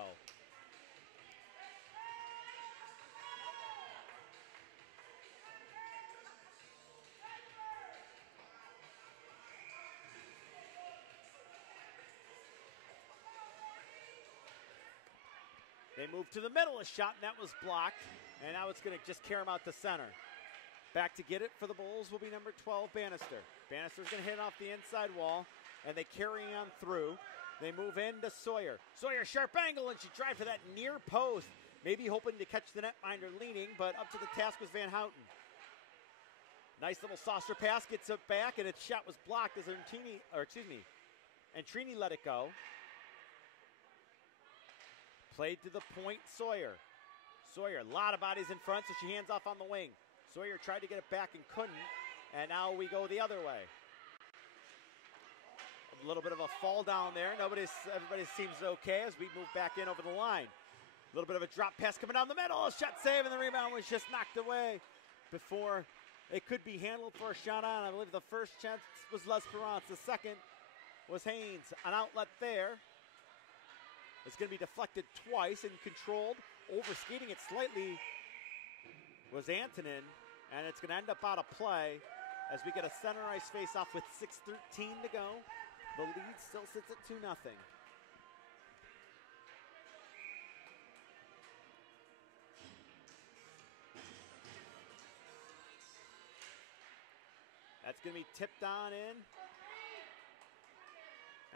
They move to the middle, a shot, and that was blocked. And now it's going to just carry him out to center. Back to get it for the Bulls will be number 12, Bannister. Bannister's going to hit off the inside wall, and they carry on through. They move into Sawyer. Sawyer, sharp angle, and she tried for that near post. Maybe hoping to catch the netminder leaning, but up to the task was Van Houten. Nice little saucer pass, gets it back, and its shot was blocked as Antrini let it go. Played to the point, Sawyer. Sawyer, a lot of bodies in front, so she hands off on the wing. Sawyer tried to get it back and couldn't, and now we go the other way. A little bit of a fall down there. Everybody seems okay as we move back in over the line. A little bit of a drop pass coming down the middle. A shot save, and the rebound was just knocked away before it could be handled for a shot on. I believe the first chance was L'Esperance. The second was Haynes. An outlet there. It's going to be deflected twice and controlled. Overskating it slightly was Antonin, and it's going to end up out of play as we get a center ice face-off with 6:13 to go. The lead still sits at 2-0. That's going to be tipped on in.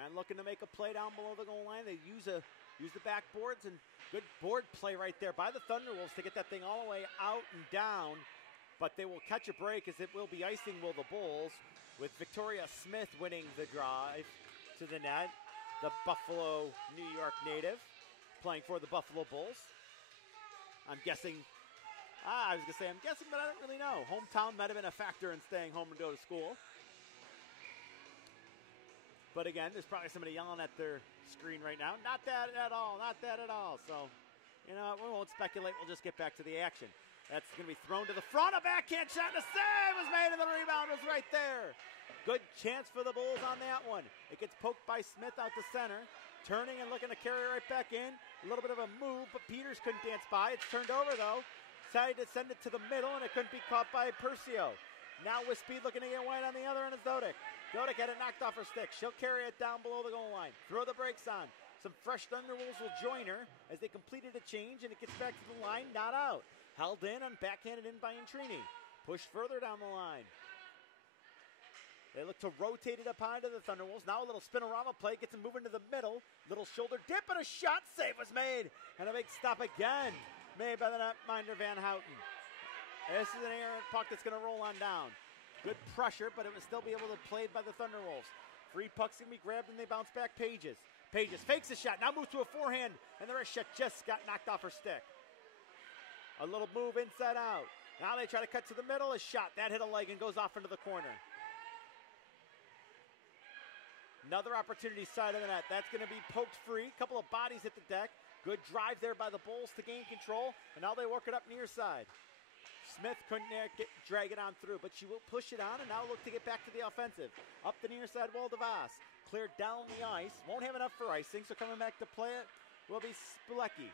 And looking to make a play down below the goal line. They use the backboards, and good board play right there by the Thunderwolves to get that thing all the way out and down. But they will catch a break as it will be icing will the Bulls, with Victoria Smith winning the drive to the net. The Buffalo, New York native, playing for the Buffalo Bulls. I'm guessing, but I don't really know. Hometown might have been a factor in staying home and go to school. But again, there's probably somebody yelling at their screen right now. Not that at all, not that at all. So, we won't speculate. We'll just get back to the action. That's going to be thrown to the front. A backhand shot and a save was made, and the rebound was right there. Good chance for the Bulls on that one. It gets poked by Smith out to center. Turning and looking to carry right back in. A little bit of a move, but Peters couldn't dance by. It's turned over, though. Decided to send it to the middle, and it couldn't be caught by Percio. Now with speed looking to get wide on the other end is Dodick. Dodick had it knocked off her stick. She'll carry it down below the goal line. Throw the brakes on. Some fresh Thunderwolves will join her as they completed a change, and it gets back to the line, not out. Held in and backhanded in by Antrini. Pushed further down the line. They look to rotate it up high to the Thunderwolves. Now a little spinorama play. Gets them moving to the middle. Little shoulder dip and a shot. Save was made. And a big stop again made by the netminder Van Houten. This is an errant puck that's going to roll on down. Good pressure, but it will still be able to play by the Thunderwolves. Free puck's going to be grabbed, and they bounce back. Pages fakes a shot. Now moves to a forehand, and the wrist shot just got knocked off her stick. A little move inside out. Now they try to cut to the middle. A shot. That hit a leg and goes off into the corner. Another opportunity side of the net. That's going to be poked free. Couple of bodies hit the deck. Good drive there by the Bulls to gain control, and now they work it up near side. Smith couldn't drag it on through, but she will push it on and now look to get back to the offensive. Up the near side wall, DeVos. Cleared down the ice. Won't have enough for icing, so coming back to play it will be Spilecki.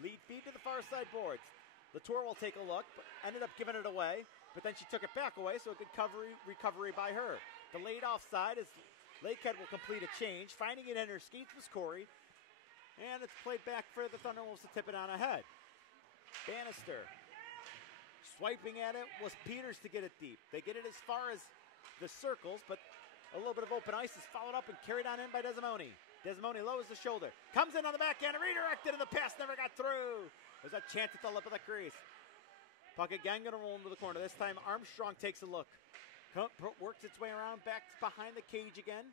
Lead feed to the far side boards. Latour will take a look, but ended up giving it away, but then she took it back away, so a good recovery by her. The laid offside is Lakehead will complete a change. Finding it in her skates was Corey, and it's played back for the Thunderwolves to tip it on ahead. Bannister. Swiping at it was Peters to get it deep. They get it as far as the circles, but a little bit of open ice is followed up and carried on in by Desimone. Desimone lowers the shoulder. Comes in on the backhand, redirected, and the pass never got through. There's a chance at the lip of the crease. Puck again going to roll into the corner. This time Armstrong takes a look. Works its way around, back behind the cage again.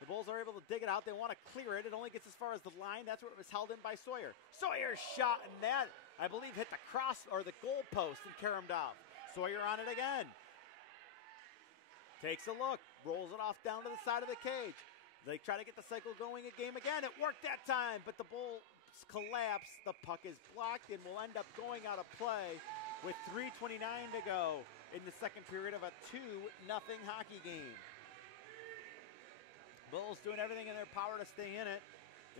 The Bulls are able to dig it out. They want to clear it. It only gets as far as the line. That's where it was held in by Sawyer. Sawyer's shot, and that, I believe, hit the cross or the goal post and caromed off. Sawyer on it again. Takes a look, rolls it off down to the side of the cage. They try to get the cycle going again. It worked that time, but the Bulls collapse. The puck is blocked and will end up going out of play with 3:29 to go in the second period of a 2-0 hockey game. Bulls doing everything in their power to stay in it.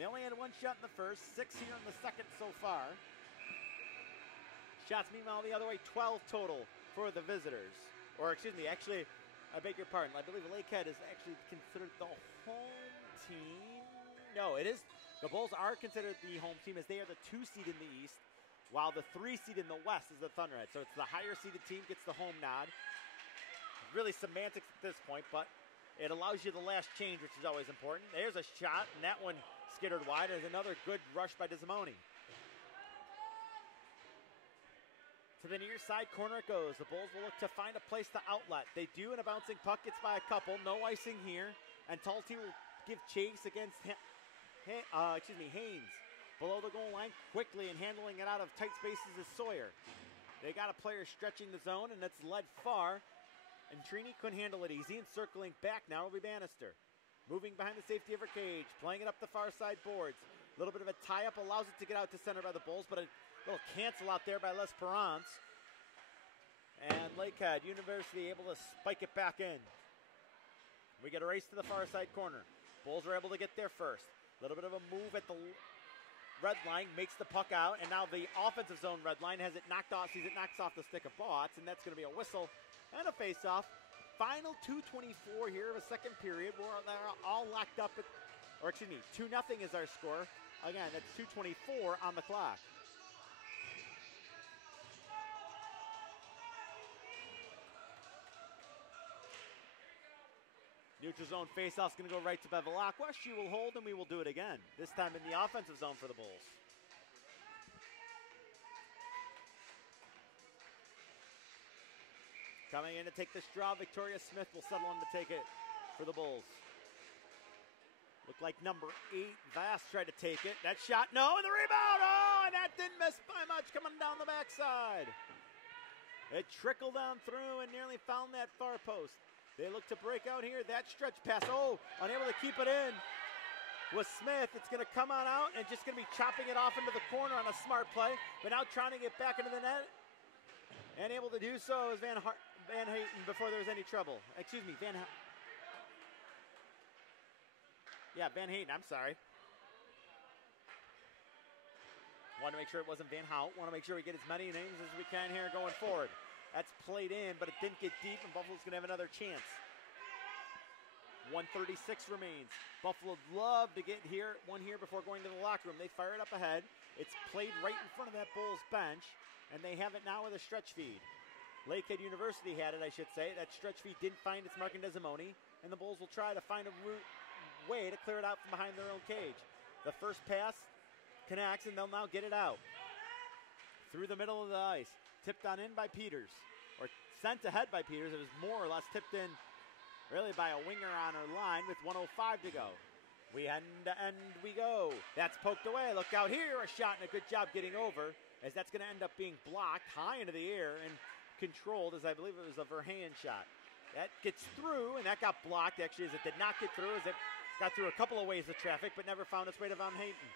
They only had one shot in the first, 6 here in the second so far. Shots, meanwhile, the other way, 12 total for the visitors. Or, excuse me, actually, I beg your pardon. I believe Lakehead is actually considered the home team. No, it is. The Bulls are considered the home team as they are the 2 seed in the East, while the 3 seed in the West is the Thunderhead. So it's the higher seeded team gets the home nod. Really semantics at this point, but it allows you the last change, which is always important. There's a shot, and that one skittered wide. There's another good rush by Desimone. To the near side corner it goes. The Bulls will look to find a place to outlet. They do, and a bouncing puck gets by a couple. No icing here. And Talty will give chase against Haynes. Below the goal line quickly, and handling it out of tight spaces is Sawyer. They got a player stretching the zone, and that's led far. And Trini couldn't handle it easy, and circling back now will be Bannister. Moving behind the safety of her cage, playing it up the far side boards. A little bit of a tie-up allows it to get out to center by the Bulls, but a little cancel out there by L'Esperance. And Lakehead University able to spike it back in. We get a race to the far side corner. Bulls are able to get there first. A little bit of a move at the red line, makes the puck out, and now the offensive zone red line has it knocked off, sees it knocks off the stick of Botts, and that's going to be a whistle and a face-off. Final 2:24 here of a second period. They're all locked up at, 2-0 is our score. Again, that's 2:24 on the clock. Neutral zone faceoff is going to go right to Bevilacqua. She will hold, and we will do it again. This time in the offensive zone for the Bulls. Coming in to take this draw, Victoria Smith will settle in to take it for the Bulls. Looked like number 8, Vass tried to take it. That shot, no, and the rebound! Oh, and that didn't miss by much coming down the backside. It trickled down through and nearly found that far post. They look to break out here. That stretch pass, unable to keep it in. With Smith, it's going to come on out and just going to be chopping it off into the corner on a smart play. But now trying to get back into the net. And able to do so is Van Hayten before there was any trouble. Excuse me, Van Hayten, I'm sorry. Want to make sure it wasn't Van Hout. Want to make sure we get as many names as we can here going forward. That's played in, but it didn't get deep, and Buffalo's going to have another chance. 1:36 remains. Buffalo would love to get one here before going to the locker room. They fire it up ahead. It's played right in front of that Bulls bench, and they have it now with a stretch feed. Lakehead University had it, I should say. That stretch feed didn't find its mark in Desimone, and the Bulls will try to find a way to clear it out from behind their own cage. The first pass connects, and they'll now get it out. Through the middle of the ice. Tipped on in by Peters, or sent ahead by Peters. It was more or less tipped in really by a winger on her line with 1:05 to go. We end to end we go. That's poked away. Look out here, a shot and a good job getting over, as that's going to end up being blocked high into the air and controlled, as I believe it was a Verheyen shot. That gets through, and that got blocked actually, as it did not get through, as it got through a couple of ways of traffic, but never found its way to Van Hayten.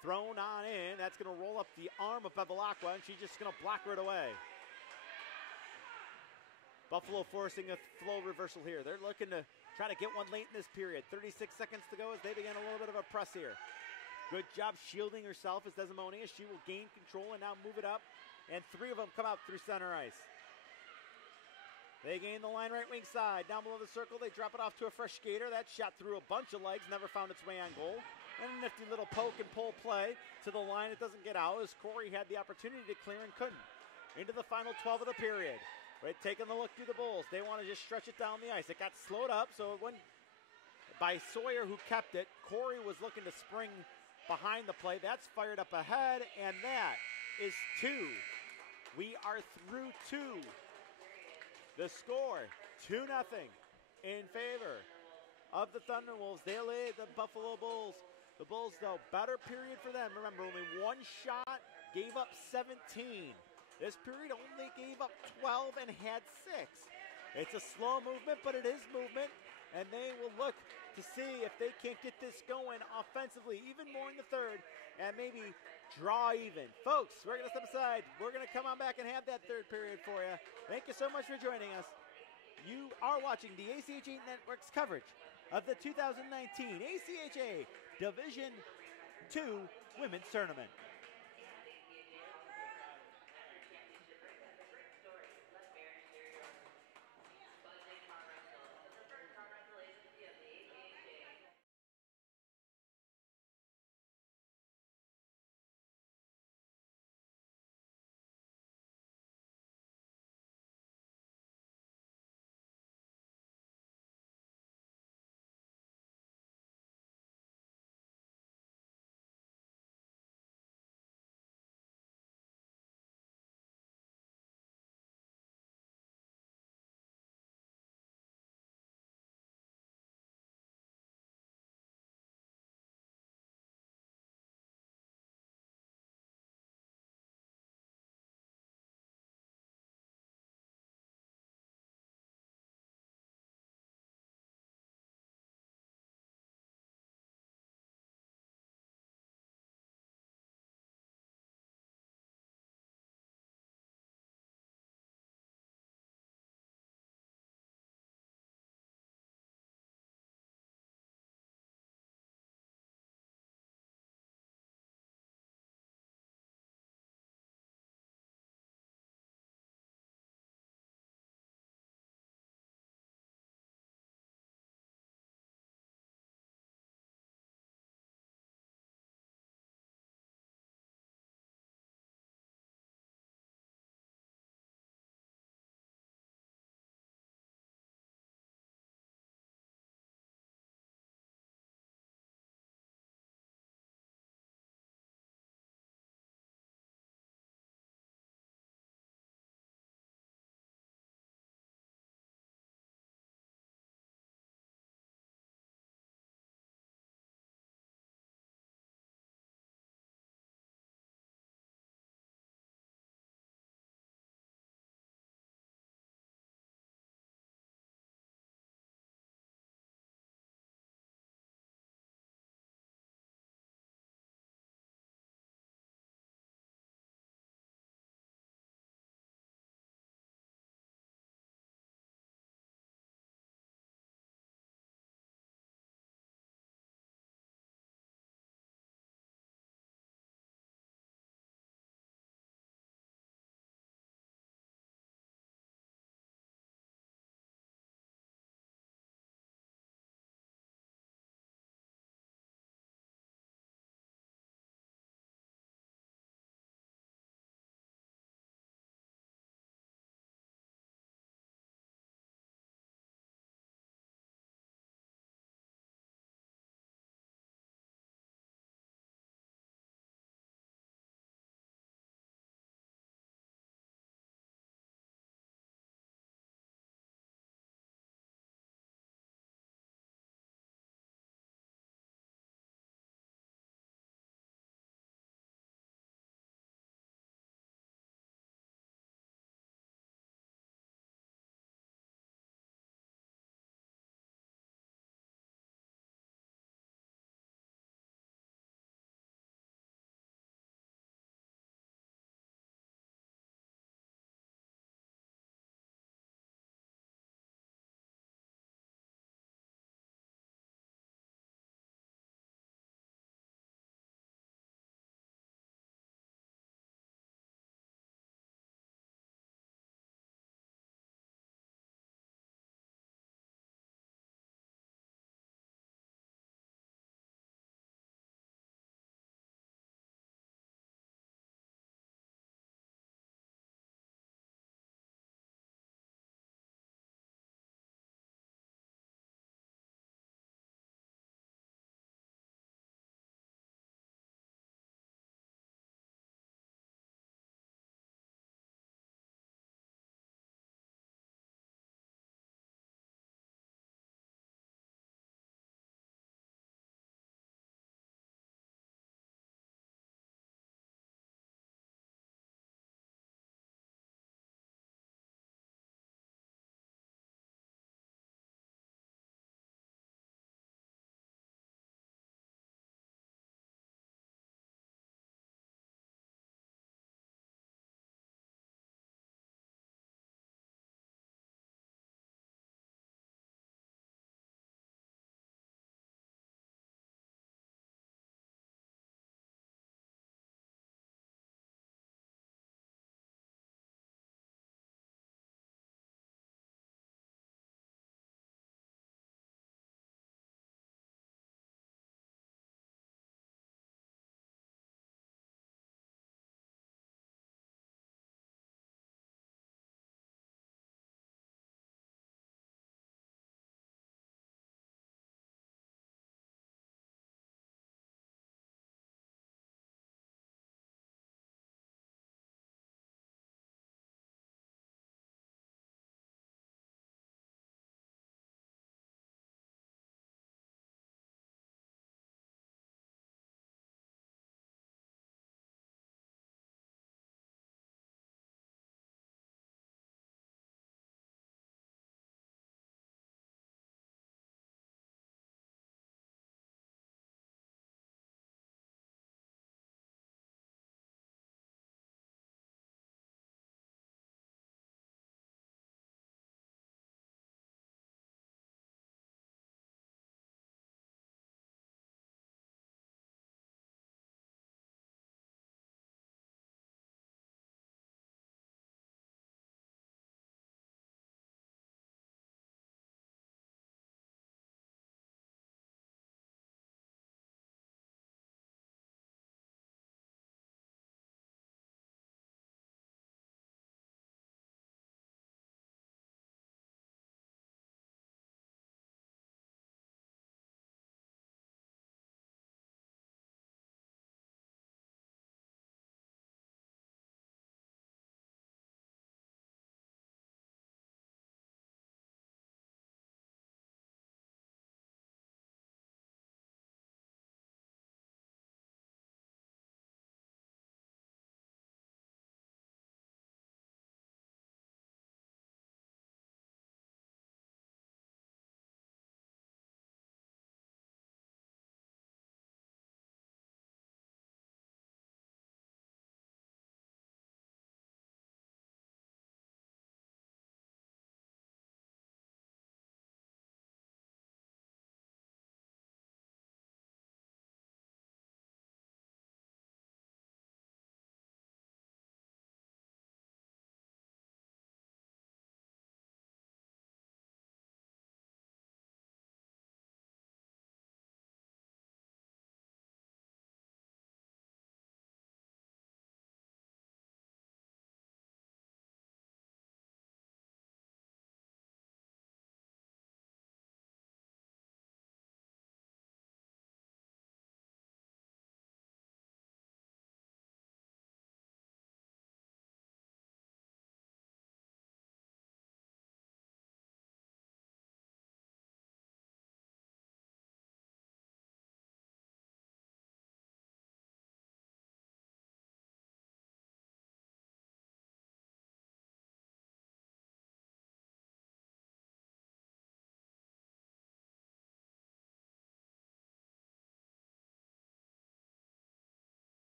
Thrown on in, that's going to roll up the arm of Bevilacqua, and she's just going to block right away. Buffalo forcing a flow reversal here. They're looking to try to get one late in this period. 36 seconds to go as they begin a little bit of a press here. Good job shielding herself as Desimone, as she will gain control and now move it up. And 3 of them come out through center ice. They gain the line right wing side. Down below the circle, they drop it off to a fresh skater. That shot through a bunch of legs, never found its way on goal. And a nifty little poke and pull play to the line. It doesn't get out as Corey had the opportunity to clear and couldn't. Into the final 12 of the period. Right, taking the look through the Bulls. They want to just stretch it down the ice. It got slowed up, so it went by Sawyer, who kept it. Corey was looking to spring behind the play. That's fired up ahead, and that is 2. We are through 2. The score, 2-0 in favor of the Thunderwolves. They lead the Buffalo Bulls. The Bulls, though, better period for them. Remember, only 1 shot, gave up 17. This period only gave up 12 and had 6. It's a slow movement, but it is movement, and they will look to see if they can't get this going offensively even more in the third and maybe draw even. Folks, we're going to step aside. We're going to come on back and have that third period for you. Thank you so much for joining us. You are watching the ACHA Network's coverage of the 2019 ACHA Division II Women's Tournament.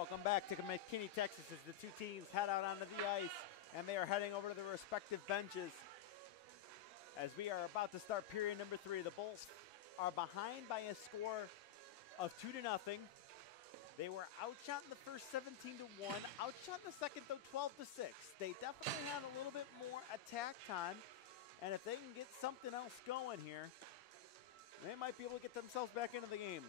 Welcome back to McKinney, Texas, as the two teams head out onto the ice, and they are heading over to their respective benches. As we are about to start period number 3, the Bulls are behind by a score of 2-0. They were outshot in the first 17-1, outshot in the second though 12-6. They definitely had a little bit more attack time, and if they can get something else going here, they might be able to get themselves back into the game.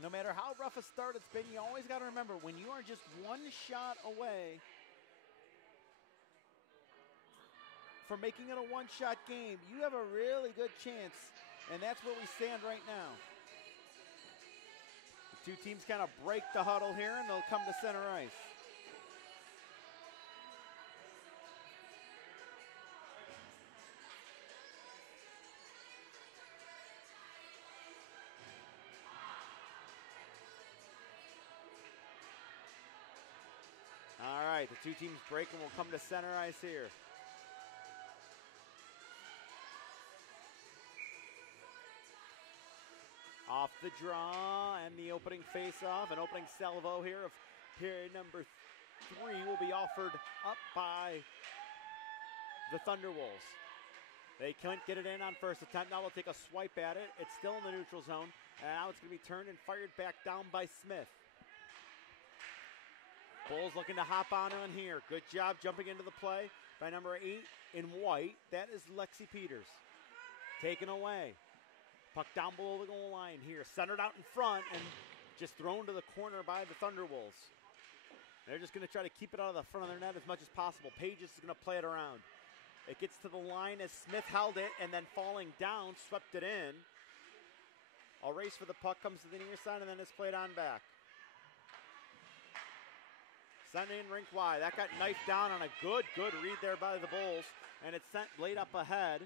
No matter how rough a start it's been, you always got to remember, when you are just one shot away from making it a one-shot game, you have a really good chance, and that's where we stand right now. The two teams kind of break the huddle here, and they'll come to center ice. All right, the two teams break and will come to center ice here. Off the draw and the opening face-off, an opening salvo here of period number 3 will be offered up by the Thunderwolves. They can't get it in on first attempt. Now they'll take a swipe at it. It's still in the neutral zone, and now it's going to be turned and fired back down by Smith. Bulls looking to hop on here. Good job jumping into the play by number 8 in white. That is Lexi Peters. Taken away. Puck down below the goal line here. Centered out in front and just thrown to the corner by the Thunderwolves. They're just going to try to keep it out of the front of their net as much as possible. Pages is going to play it around. It gets to the line as Smith held it and then falling down, swept it in. A race for the puck comes to the near side and then it's played on back. Sent in rink wide. That got knifed down on a good read there by the Bulls. And it's sent late up ahead,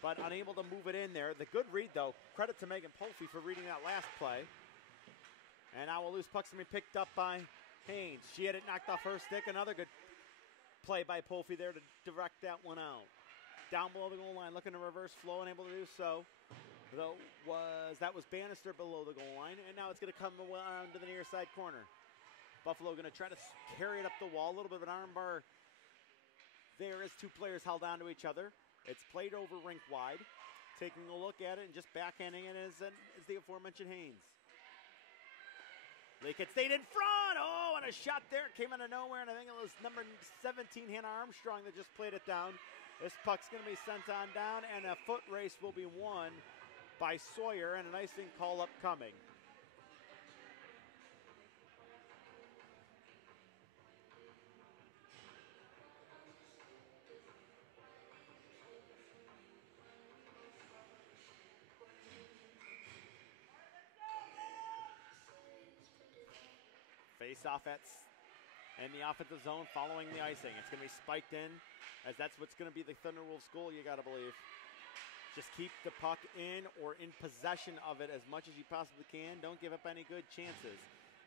but unable to move it in there. The good read, though. Credit to Megan Polfey for reading that last play. And now we'll lose puck's going to be picked up by Haynes. She had it knocked off her stick. Another good play by Polfey there to direct that one out. Down below the goal line, looking to reverse flow, unable to do so. Though that was Bannister below the goal line. And now it's going to come around to the near side corner. Buffalo going to try to carry it up the wall. A little bit of an arm bar there as two players held on to each other. It's played over rink wide. Taking a look at it and just backhanding it is the aforementioned Haynes. Lakehead stayed in front. Oh, and a shot there. Came out of nowhere, and I think it was number 17, Hannah Armstrong, that just played it down. This puck's going to be sent on down, and a foot race will be won by Sawyer, and an icing call upcoming. Face off in the offensive zone following the icing. It's going to be spiked in, as that's what's going to be the Thunderwolves' goal, you got to believe. Just keep the puck in or in possession of it as much as you possibly can. Don't give up any good chances,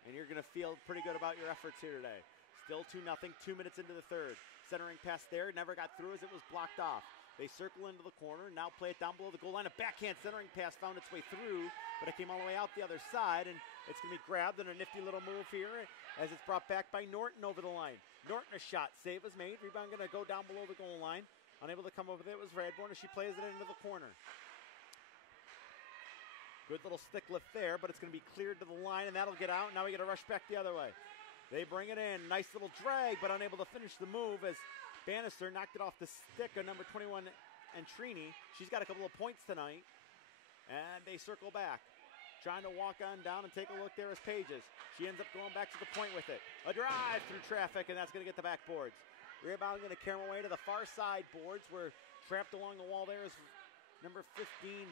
and you're going to feel pretty good about your efforts here today. Still 2-0, 2 minutes into the third. Centering pass there, never got through as it was blocked off. They circle into the corner, now play it down below the goal line. A backhand centering pass found its way through, but it came all the way out the other side, and it's going to be grabbed in a nifty little move here as it's brought back by Norton over the line. Norton, a shot. Save was made. Rebound going to go down below the goal line. Unable to come over there was Radborn as she plays it into the corner. Good little stick lift there, but it's going to be cleared to the line, and that'll get out. Now we get a rush back the other way. They bring it in. Nice little drag, but unable to finish the move as Bannister knocked it off the stick of number 21, Antrini. She's got a couple of points tonight, and they circle back. Trying to walk on down and take a look there as Pages. She ends up going back to the point with it. A drive through traffic, and that's going to get the backboards. Rebound going to carry away to the far side boards. We're trapped along the wall there is number 15,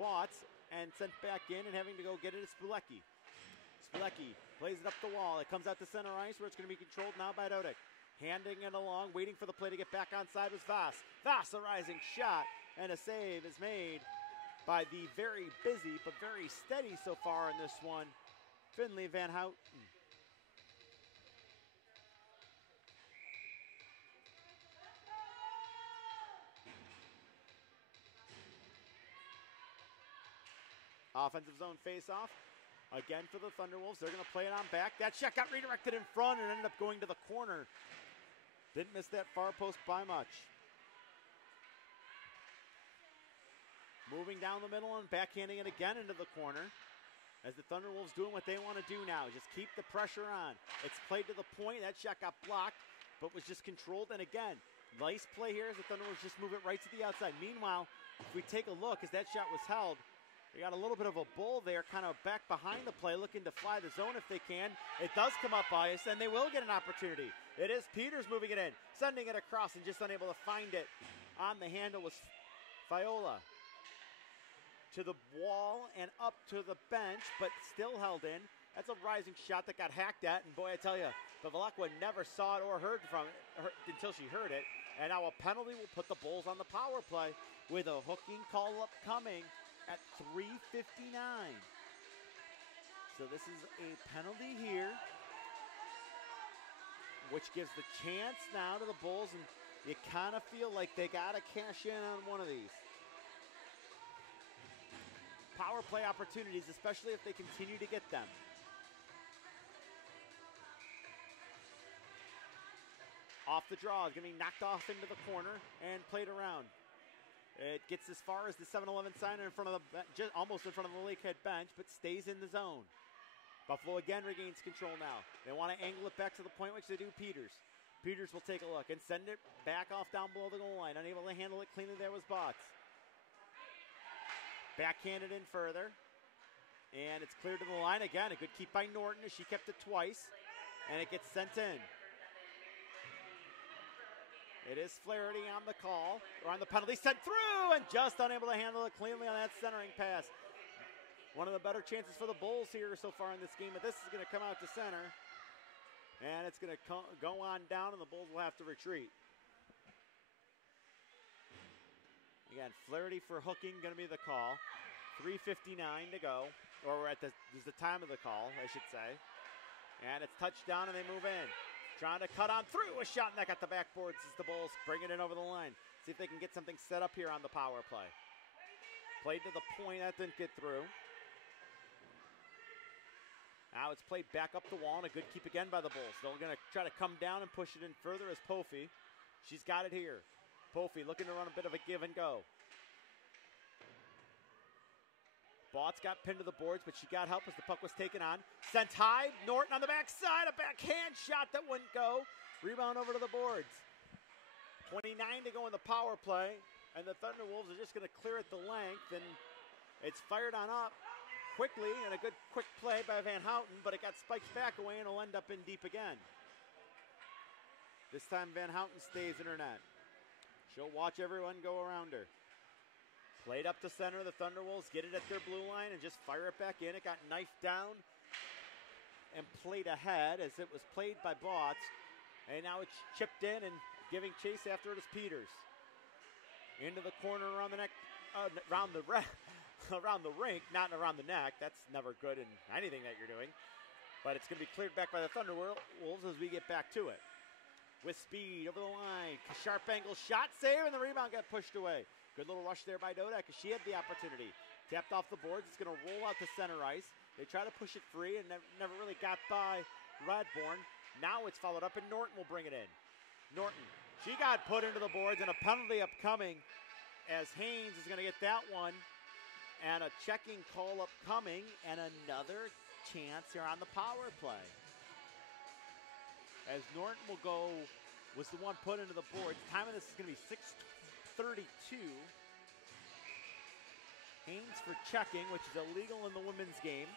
Watts, and sent back in and having to go get it is Spilecki. Spilecki plays it up the wall. It comes out to center ice where it's going to be controlled now by Dodick. Handing it along, waiting for the play to get back onside was Voss. Voss, a rising shot, and a save is made by the very busy but very steady so far in this one, Finley Van Houten. Offensive zone face-off. Again for the Thunderwolves. They're going to play it on back. That shot got redirected in front and ended up going to the corner. Didn't miss that far post by much. Moving down the middle and backhanding it again into the corner. As the Thunderwolves doing what they want to do now. Just keep the pressure on. It's played to the point. That shot got blocked, but was just controlled. And again, nice play here as the Thunderwolves just move it right to the outside. Meanwhile, if we take a look, as that shot was held, we got a little bit of a bull there, kind of back behind the play, looking to fly the zone if they can. It does come up by us, and they will get an opportunity. It is Peters moving it in, sending it across, and just unable to find it. On the handle was Fiola. To the wall and up to the bench, but still held in. That's a rising shot that got hacked at, and boy, I tell you, Bevilacqua never saw it or heard from it until she heard it. And now a penalty will put the Bulls on the power play with a hooking call upcoming at 3:59. So this is a penalty here, which gives the chance now to the Bulls, and you kind of feel like they got to cash in on one of these. Power play opportunities, especially if they continue to get them. Off the draw, is going to be knocked off into the corner and played around. It gets as far as the 7-Eleven sign in front of the, just almost in front of the Lakehead bench, but stays in the zone. Buffalo again regains control now. They want to angle it back to the point, which they do. Peters will take a look and send it back off down below the goal line. Unable to handle it cleanly there was Botts. Backhanded in further. And it's cleared to the line again. A good keep by Norton as she kept it twice. And it gets sent in. It is Flaherty on the call, or on the penalty, sent through, and just unable to handle it cleanly on that centering pass. One of the better chances for the Bulls here so far in this game, but this is going to come out to center. And it's going to go on down, and the Bulls will have to retreat. Again, Flaherty for hooking going to be the call. 3:59 to go, or this is the time of the call, I should say. And it's touchdown, and they move in. Trying to cut on through a shot, and that got the backboards as the Bulls bring it in over the line. See if they can get something set up here on the power play. Played to the point, that didn't get through. Now it's played back up the wall, and a good keep again by the Bulls. They're going to try to come down and push it in further as Pofi. She's got it here. Pofi looking to run a bit of a give and go. Botts got pinned to the boards, but she got help as the puck was taken on. Sent high. Norton on the backside. A backhand shot that wouldn't go. Rebound over to the boards. 29 to go in the power play. And the Thunderwolves are just going to clear it the length. And it's fired on up quickly. And a good quick play by Van Houten. But it got spiked back away and it'll end up in deep again. This time Van Houten stays in her net. She'll watch everyone go around her. Played up to center. The Thunderwolves get it at their blue line and just fire it back in. It got knifed down and played ahead as it was played by Botts. And now it's chipped in and giving chase after it is Peters. Into the corner around the neck, around the rink, not around the neck. That's never good in anything that you're doing. But it's going to be cleared back by the Thunderwolves as we get back to it. With speed over the line. Sharp angle shot save, and the rebound got pushed away. Good little rush there by Dodek because she had the opportunity. Tapped off the boards. It's going to roll out to center ice. They try to push it free and never really got by Radbourne. Now it's followed up, and Norton will bring it in. Norton, she got put into the boards, and a penalty upcoming as Haynes is going to get that one. And a checking call upcoming, and another chance here on the power play. As Norton will go, was the one put into the boards. Time of this is going to be 6:32. Haynes for checking, which is illegal in the women's game.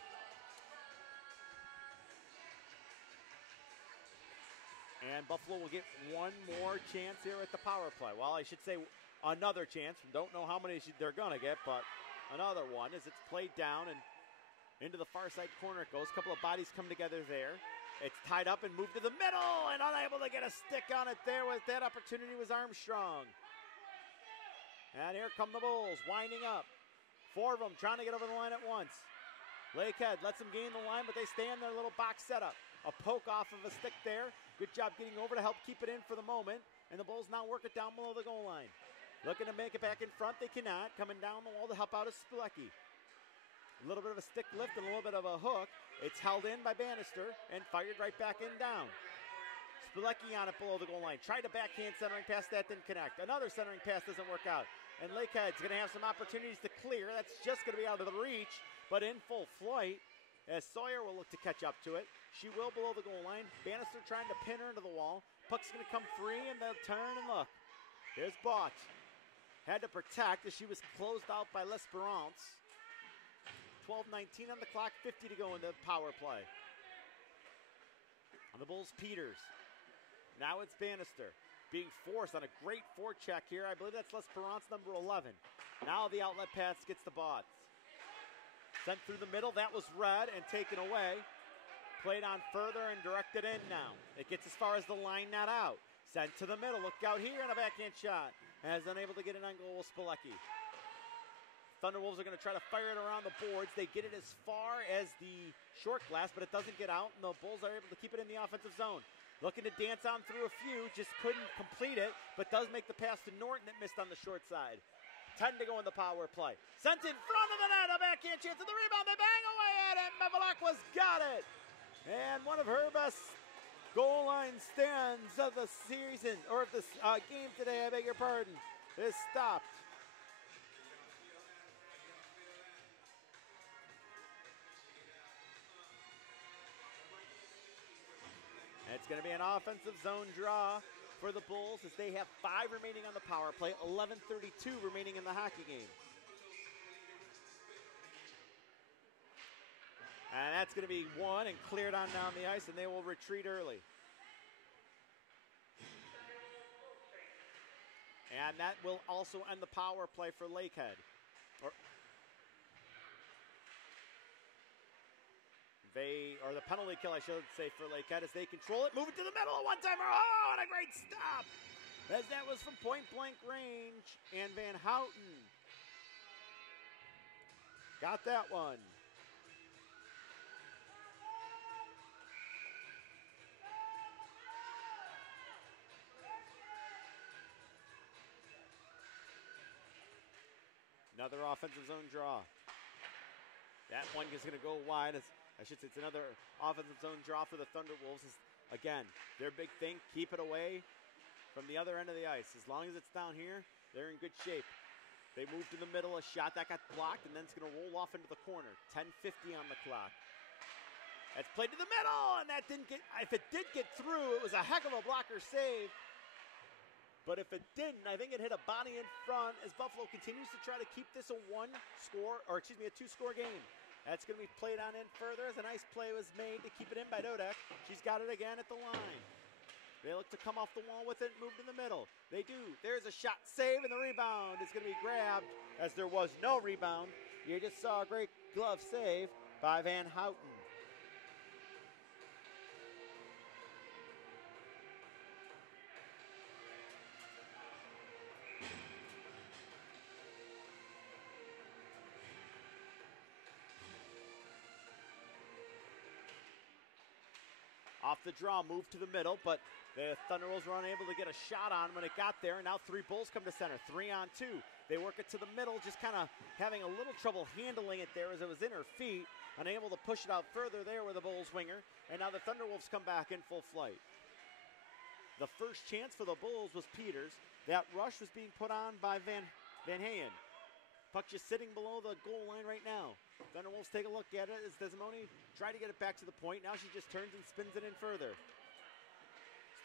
And Buffalo will get one more chance here at the power play. Well, I should say another chance. Don't know how many they're going to get, but another one as it's played down and into the far side corner it goes. A couple of bodies come together there. It's tied up and moved to the middle, and unable to get a stick on it there. With that opportunity was Armstrong. And here come the Bulls, winding up. Four of them trying to get over the line at once. Lakehead lets them gain the line, but they stay in their little box setup. A poke off of a stick there. Good job getting over to help keep it in for the moment. And the Bulls now work it down below the goal line. Looking to make it back in front. They cannot. Coming down the wall to help out is Spilecki. A little bit of a stick lift and a little bit of a hook. It's held in by Bannister and fired right back in down. Spilecki on it below the goal line. Tried a backhand centering pass, that didn't connect. Another centering pass doesn't work out. And Lakehead's going to have some opportunities to clear. That's just going to be out of the reach, but in full flight as Sawyer will look to catch up to it. She will below the goal line. Bannister trying to pin her into the wall. Puck's going to come free, and they'll turn and look. Here's Bott. Had to protect as she was closed out by L'Esperance. 12:19 on the clock, 50 to go in the power play. On the Bulls, Peters. Now it's Bannister being forced on a great forecheck here. I believe that's L'Esperance, number 11. Now the outlet pass gets the Bott. Sent through the middle. That was read and taken away. Played on further and directed in now. It gets as far as the line, not out. Sent to the middle. Look out here and a backhand shot. As unable to get it on goal with Spilecki. Thunderwolves are going to try to fire it around the boards. They get it as far as the short glass, but it doesn't get out, and the Bulls are able to keep it in the offensive zone. Looking to dance on through a few, just couldn't complete it, but does make the pass to Norton that missed on the short side. 10 to go in the power play. Sent in front of the net, a backhand chance at the rebound. They bang away at it. Bevilacqua's got it. And one of her best goal line stands of the season, or of this game today, I beg your pardon, is stopped. It's going to be an offensive zone draw for the Bulls as they have 5 remaining on the power play, 11:32 remaining in the hockey game. And that's going to be one and cleared on down the ice, and they will retreat early. And that will also end the power play for Lakehead. Or the penalty kill, I should say, for Lakehead as they control it. Move it to the middle, a one-timer. Oh, and a great stop. As that was from point-blank range. And Van Houten got that one. Another offensive zone draw. That one is going to go wide. It's another offensive zone draw for the Thunderwolves. Again, their big thing, keep it away from the other end of the ice. As long as it's down here, they're in good shape. They move to the middle, a shot that got blocked, and then it's going to roll off into the corner. 10:50 on the clock. That's played to the middle, and that didn't get, if it did get through, it was a heck of a blocker save. But if it didn't, I think it hit a body in front as Buffalo continues to try to keep this a two-score game. That's going to be played on in further as a nice play was made to keep it in by Dodek. She's got it again at the line. They look to come off the wall with it, moved in the middle. They do. There's a shot save, and the rebound is going to be grabbed as there was no rebound. You just saw a great glove save by Van Houten. Off the draw, move to the middle, but the Thunderwolves were unable to get a shot on when it got there. And now 3 Bulls come to center, 3-on-2. They work it to the middle, just kind of having a little trouble handling it there as it was in her feet. Unable to push it out further there with the Bulls winger. And now the Thunderwolves come back in full flight. The first chance for the Bulls was Peters. That rush was being put on by Van Heyen. Puck just sitting below the goal line right now. Thunderwolves take a look at it as Desimone tried to get it back to the point. Now she just turns and spins it in further.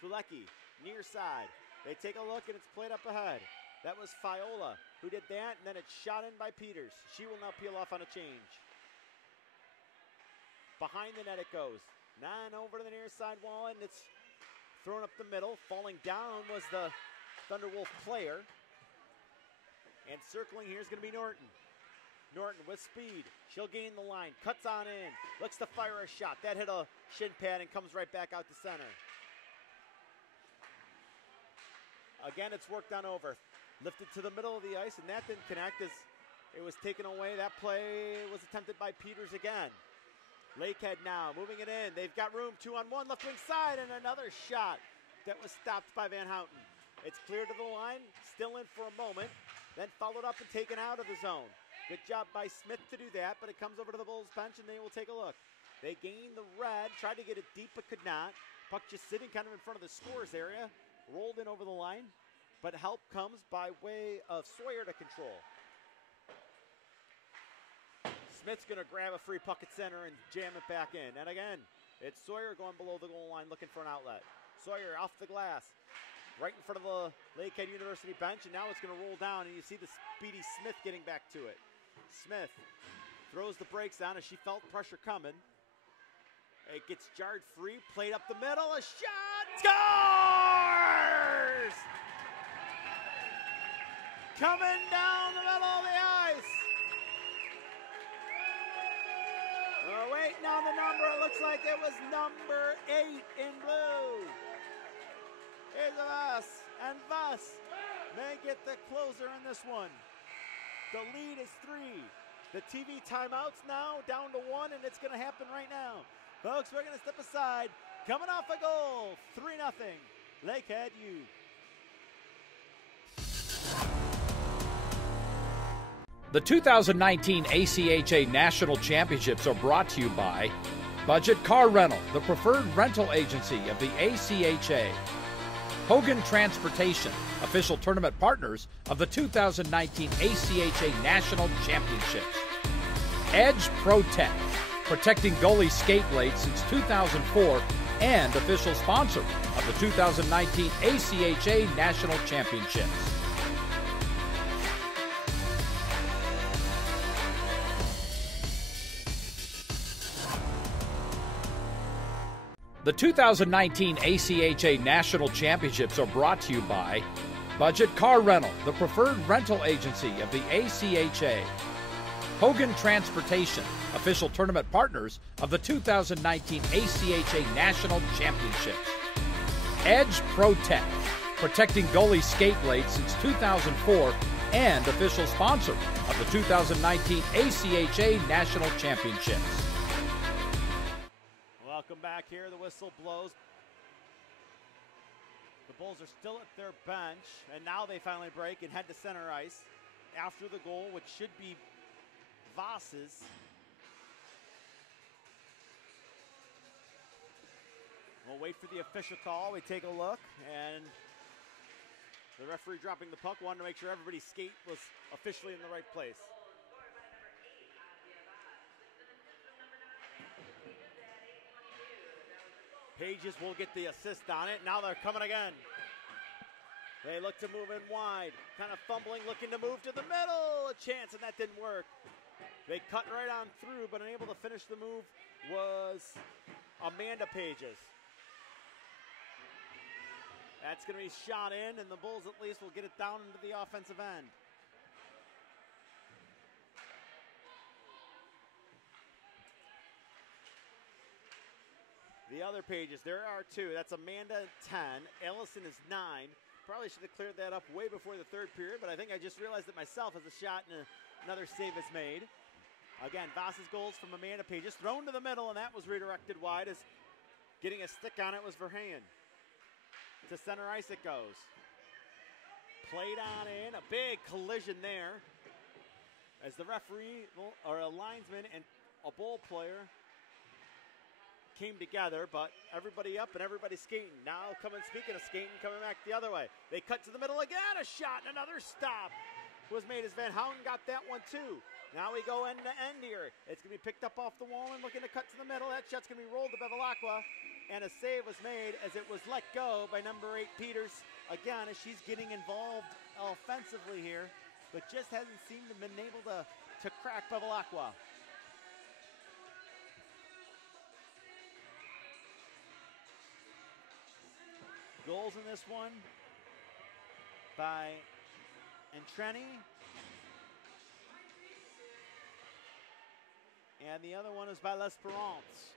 Spilecki, near side. They take a look and it's played up ahead. That was Fiola who did that, and then it's shot in by Peters. She will now peel off on a change. Behind the net it goes. 9 over to the near side wall, and it's thrown up the middle. Falling down was the Thunderwolf player. And circling here is going to be Norton. Norton with speed. She'll gain the line. Cuts on in. Looks to fire a shot. That hit a shin pad and comes right back out to center. Again, it's worked on over. Lifted to the middle of the ice, and that didn't connect as it was taken away. That play was attempted by Peters again. Lakehead now moving it in. They've got room. 2-on-1 left wing side, and another shot that was stopped by Van Houten. It's cleared to the line. Still in for a moment. Then followed up and taken out of the zone. Good job by Smith to do that, but it comes over to the Bulls bench, and they will take a look. They gain the red, tried to get it deep, but could not. Puck just sitting kind of in front of the scorer's area, rolled in over the line, but help comes by way of Sawyer to control. Smith's going to grab a free puck at center and jam it back in. And again, it's Sawyer going below the goal line looking for an outlet. Sawyer off the glass, right in front of the Lakehead University bench, and now it's going to roll down, and you see the speedy Smith getting back to it. Smith throws the brakes on as she felt pressure coming. It gets jarred free, played up the middle, a shot, scores! Coming down the middle of the ice. Waiting on the number, it looks like it was number 8 in blue. Here's Voss, and Voss may get the closer in this one. The lead is 3. The TV timeout's now down to 1, and it's going to happen right now. Folks, we're going to step aside. Coming off a goal, 3-0. Lakehead U. The 2019 ACHA National Championships are brought to you by Budget Car Rental, the preferred rental agency of the ACHA. Hogan Transportation, official tournament partners of the 2019 ACHA National Championships. Edge Protect, protecting goalie skate blades since 2004 and official sponsor of the 2019 ACHA National Championships. The 2019 ACHA National Championships are brought to you by Budget Car Rental, the preferred rental agency of the ACHA. Hogan Transportation, official tournament partners of the 2019 ACHA National Championships. Edge Protect, protecting goalie skate blades since 2004 and official sponsor of the 2019 ACHA National Championships. Welcome back here. The whistle blows. The Bulls are still at their bench, and now they finally break and head to center ice after the goal, which should be Voss's. We'll wait for the official call. We take a look, and the referee dropping the puck wanted to make sure everybody's skate was officially in the right place. Pages will get the assist on it. Now they're coming again. They look to move in wide. Kind of fumbling, looking to move to the middle. A chance, and that didn't work. They cut right on through, but unable to finish the move was Amanda Pages. That's going to be shot in, and the Bulls at least will get it down into the offensive end. The other Pages, there are 2. That's Amanda 10. Ellison is 9. Probably should have cleared that up way before the third period, but I think I just realized it myself as a shot and another save is made. Again, Voss's goals from Amanda Pages. Thrown to the middle, and that was redirected wide as getting a stick on it was Verheyen. To center ice it goes. Played on in. A big collision there as the referee, or a linesman, and a Bull player came together, but everybody up and everybody skating. Now speaking of skating, coming back the other way. They cut to the middle again, a shot and another stop was made as Van Houten got that one too. Now we go end to end here. It's going to be picked up off the wall and looking to cut to the middle. That shot's going to be rolled to Bevilacqua, and a save was made as it was let go by number 8 Peters. Again, as she's getting involved offensively here, but just hasn't seemed to been able to crack Bevilacqua. Goals in this one by Entreni. And the other one is by L'Esperance.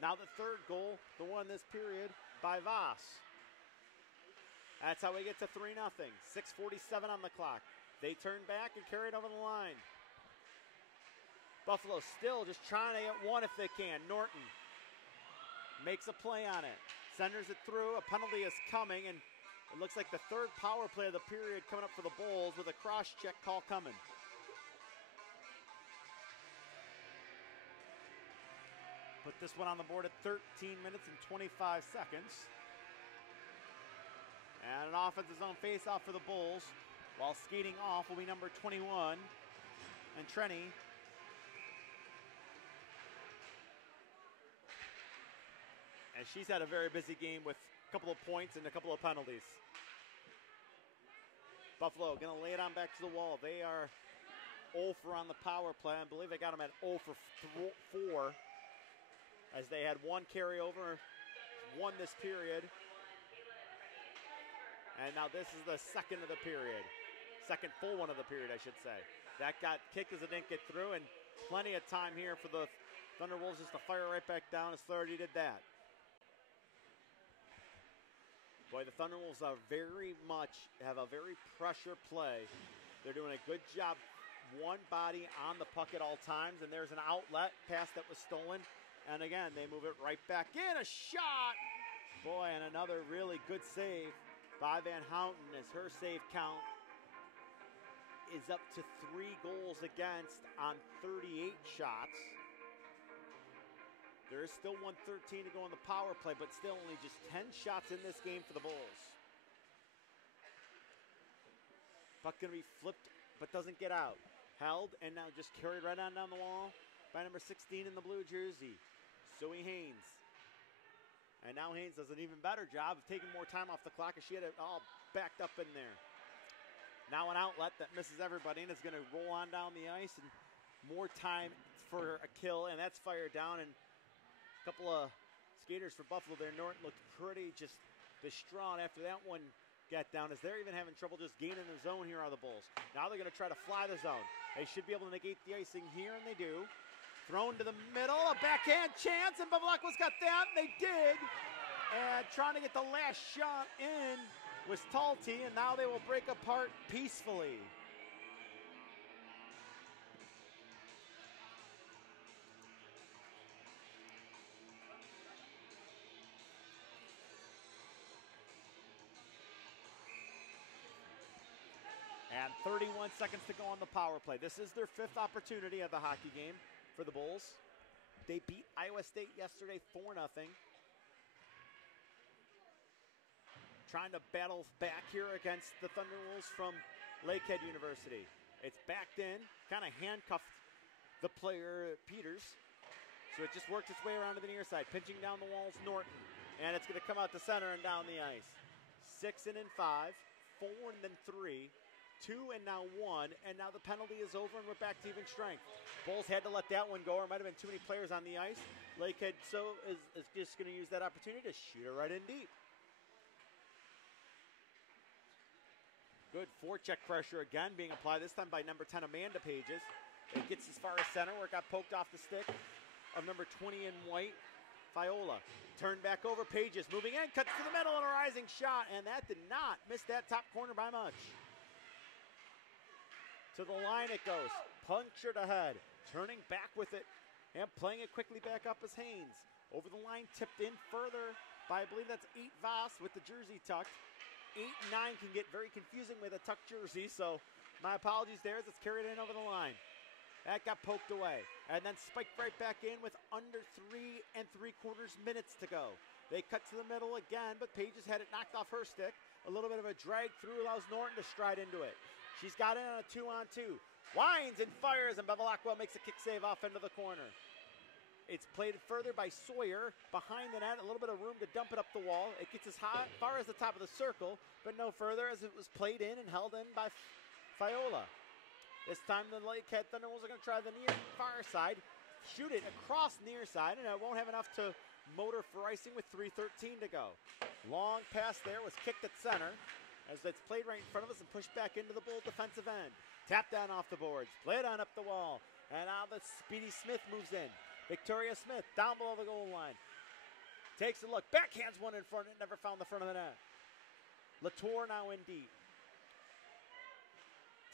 Now the third goal, the one this period, by Voss. That's how we get to 3-0. 6:47 on the clock. They turn back and carry it over the line. Buffalo still just trying to get one if they can. Norton makes a play on it. Senders it through. A penalty is coming, and it looks like the third power play of the period coming up for the Bulls with a cross-check call coming. Put this one on the board at 13 minutes and 25 seconds. And an offensive zone face-off for the Bulls. While skating off will be number 21, and Trenny. And she's had a very busy game with a couple of points and a couple of penalties. Buffalo going to lay it on back to the wall. They are 0 for on the power play. I believe they got them at 0 for 4 as they had one carryover, one this period. And now this is the second of the period. Second full one of the period, I should say. That got kicked as it didn't get through, and plenty of time here for the Thunderwolves just to fire right back down as Flaherty did that. Boy, the Thunderwolves are have a very pressure play. They're doing a good job, one body on the puck at all times, and there's an outlet pass that was stolen. And again, they move it right back in. A shot! Boy, and another really good save by Van Houten as her save count is up to 3 goals against on 38 shots. There is still 1:13 to go on the power play, but still only just 10 shots in this game for the Bulls. Puck going to be flipped, but doesn't get out. Held, and now just carried right on down the wall by number 16 in the blue jersey, Zoe Haynes. And now Haynes does an even better job of taking more time off the clock as she had it all backed up in there. Now an outlet that misses everybody and is going to roll on down the ice, and more time for a kill, and that's fired down. And a couple of skaters for Buffalo there. Norton looked pretty just distraught after that one got down, as they're even having trouble just gaining the zone here on the Bulls. Now they're going to try to fly the zone. They should be able to negate the icing here, and they do. Thrown to the middle, a backhand chance, and Bevilacqua's got that, and they did. And trying to get the last shot in was Talty, and now they will break apart peacefully. And 31 seconds to go on the power play. This is their 5th opportunity of the hockey game for the Bulls. They beat Iowa State yesterday 4-0. Trying to battle back here against the Thunderwolves from Lakehead University. It's backed in, kind of handcuffed the player Peters. So it just worked its way around to the near side. Pinching down the walls, Norton. And it's going to come out to center and down the ice. 6 and then 5, 4 and then 3. 2 and now 1, and now the penalty is over and we're back to even strength. Bulls had to let that one go, or might have been too many players on the ice. Lakehead is just going to use that opportunity to shoot it right in deep. Good forecheck pressure again being applied, this time by number 10, Amanda Pages. It gets as far as center where it got poked off the stick of number 20 in white, Viola. Turned back over, Pages moving in, cuts to the middle, and a rising shot, and that did not miss that top corner by much. To the line it goes, punctured ahead, turning back with it, and playing it quickly back up as Haynes. Over the line, tipped in further by, I believe that's 8 Voss with the jersey tucked. 8 and 9 can get very confusing with a tucked jersey, so my apologies there as it's carried in over the line. That got poked away, and then spiked right back in with under 3 3/4 minutes to go. They cut to the middle again, but Pages had it knocked off her stick. A little bit of a drag through allows Norton to stride into it. She's got in on a 2-on-2. Winds and fires, and Bevilacqua makes a kick save off into the corner. It's played further by Sawyer behind the net. A little bit of room to dump it up the wall. It gets as far as the top of the circle, but no further as it was played in and held in by Viola. This time the Lakehead Thunderwolves are going to try the near far side, shoot it across near side, and it won't have enough to motor for icing with 3:13 to go. Long pass there was kicked at center, as it's played right in front of us and pushed back into the Bull defensive end. Tap down off the boards, played on up the wall, and now the Speedy Smith moves in. Victoria Smith down below the goal line. Takes a look, backhands one in front, and never found the front of the net. Latour now in deep.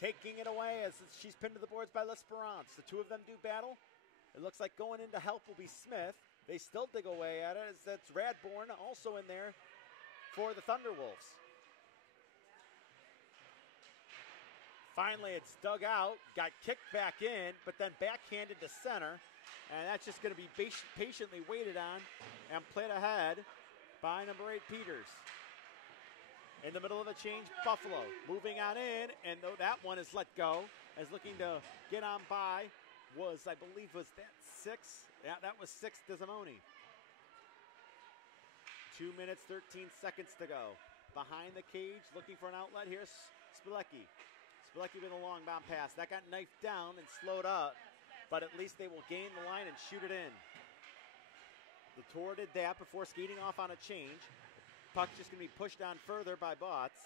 Taking it away as she's pinned to the boards by L'Esperance. The two of them do battle. It looks like going in to help will be Smith. They still dig away at it as that's Radbourne also in there for the Thunderwolves. Finally, it's dug out, got kicked back in, but then backhanded to center. And that's just going to be patiently waited on and played ahead by number 8, Peters. In the middle of the change, Buffalo moving on in, and though that one is let go, as looking to get on by was, I believe, was that 6? Yeah, that was 6 to Zamoni. 2 minutes, 13 seconds to go. Behind the cage, looking for an outlet. Here's Spilecki. Spilecki with a long bomb pass. That got knifed down and slowed up, but at least they will gain the line and shoot it in. Latour did that before skating off on a change. Puck's just going to be pushed on further by Botts.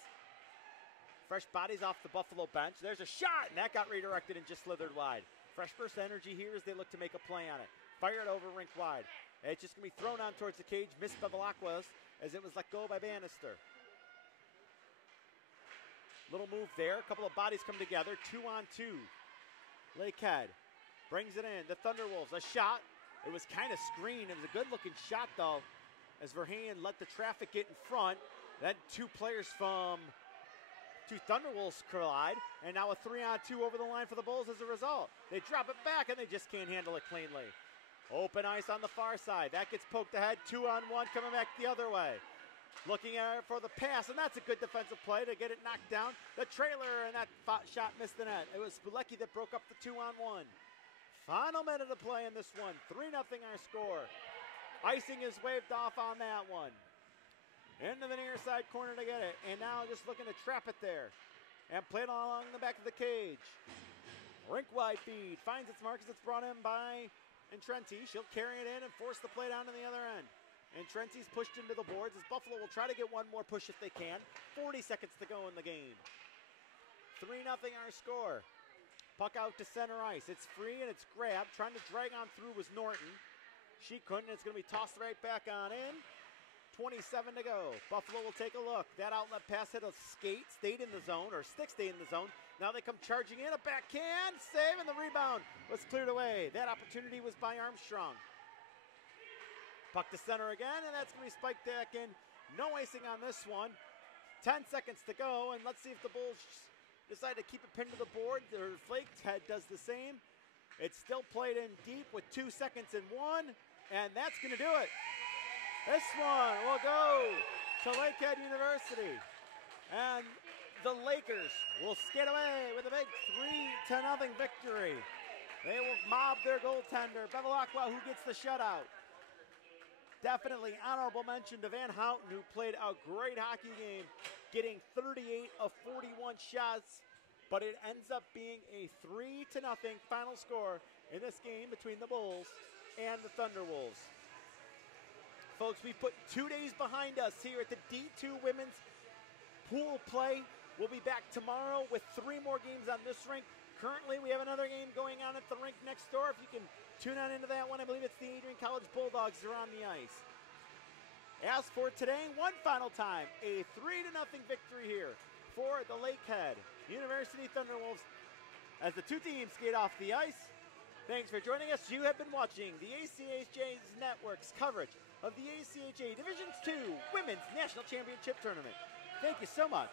Fresh bodies off the Buffalo bench. There's a shot, and that got redirected and just slithered wide. Fresh burst of energy here as they look to make a play on it. Fire it over rink wide. It's just going to be thrown on towards the cage. Missed by Bevilacqua as it was let go by Bannister. Little move there. A couple of bodies come together. 2-on-2. Lakehead brings it in. The Thunderwolves, a shot. It was kind of screened. It was a good-looking shot, though, as Verheyen let the traffic get in front. Then 2 players from 2 Thunderwolves collide, and now a 3-on-2 over the line for the Bulls as a result. They drop it back, and they just can't handle it cleanly. Open ice on the far side. That gets poked ahead. 2-on-1 coming back the other way. Looking at it for the pass, and that's a good defensive play to get it knocked down. The trailer, and that shot missed the net. It was Spilecki that broke up the 2-on-1. Final minute of play in this one. 3-0 our score. Icing is waved off on that one. Into the near side corner to get it. And now just looking to trap it there. And play it along the back of the cage. Rink wide feed. Finds its mark as it's brought in by Intrenti. She'll carry it in and force the play down to the other end. Intrenti's pushed into the boards as Buffalo will try to get one more push if they can. 40 seconds to go in the game. 3-0 our score. Puck out to center ice. It's free and it's grabbed. Trying to drag on through was Norton. She couldn't. It's going to be tossed right back on in. 27 to go. Buffalo will take a look. That outlet pass hit a skate, stayed in the zone, or stick stayed in the zone. Now they come charging in. A backhand save, and the rebound was cleared away. That opportunity was by Armstrong. Puck to center again, and that's going to be spiked back in. No icing on this one. 10 seconds to go, and let's see if the Bulls decide to keep it pinned to the board. Their Lakehead does the same. It's still played in deep with 2 seconds and 1, and that's going to do it. This one will go to Lakehead University. And the Lakers will skate away with a big 3-0 victory. They will mob their goaltender, Bevilacqua, who gets the shutout. Definitely honorable mention to Van Houten, who played a great hockey game, getting 38 of 41 shots. But it ends up being a 3-0 final score in this game between the Bulls and the Thunderwolves. Folks, we put 2 days behind us here at the D2 Women's Pool Play. We'll be back tomorrow with 3 more games on this rink. Currently, we have another game going on at the rink next door. If you can tune on into that one, I believe it's the Adrian College Bulldogs are on the ice. As for today, one final time, a 3-0 victory here for the Lakehead University Thunderwolves as the 2 teams skate off the ice. Thanks for joining us. You have been watching the ACHA's Network's coverage of the ACHA Division II Women's National Championship Tournament. Thank you so much.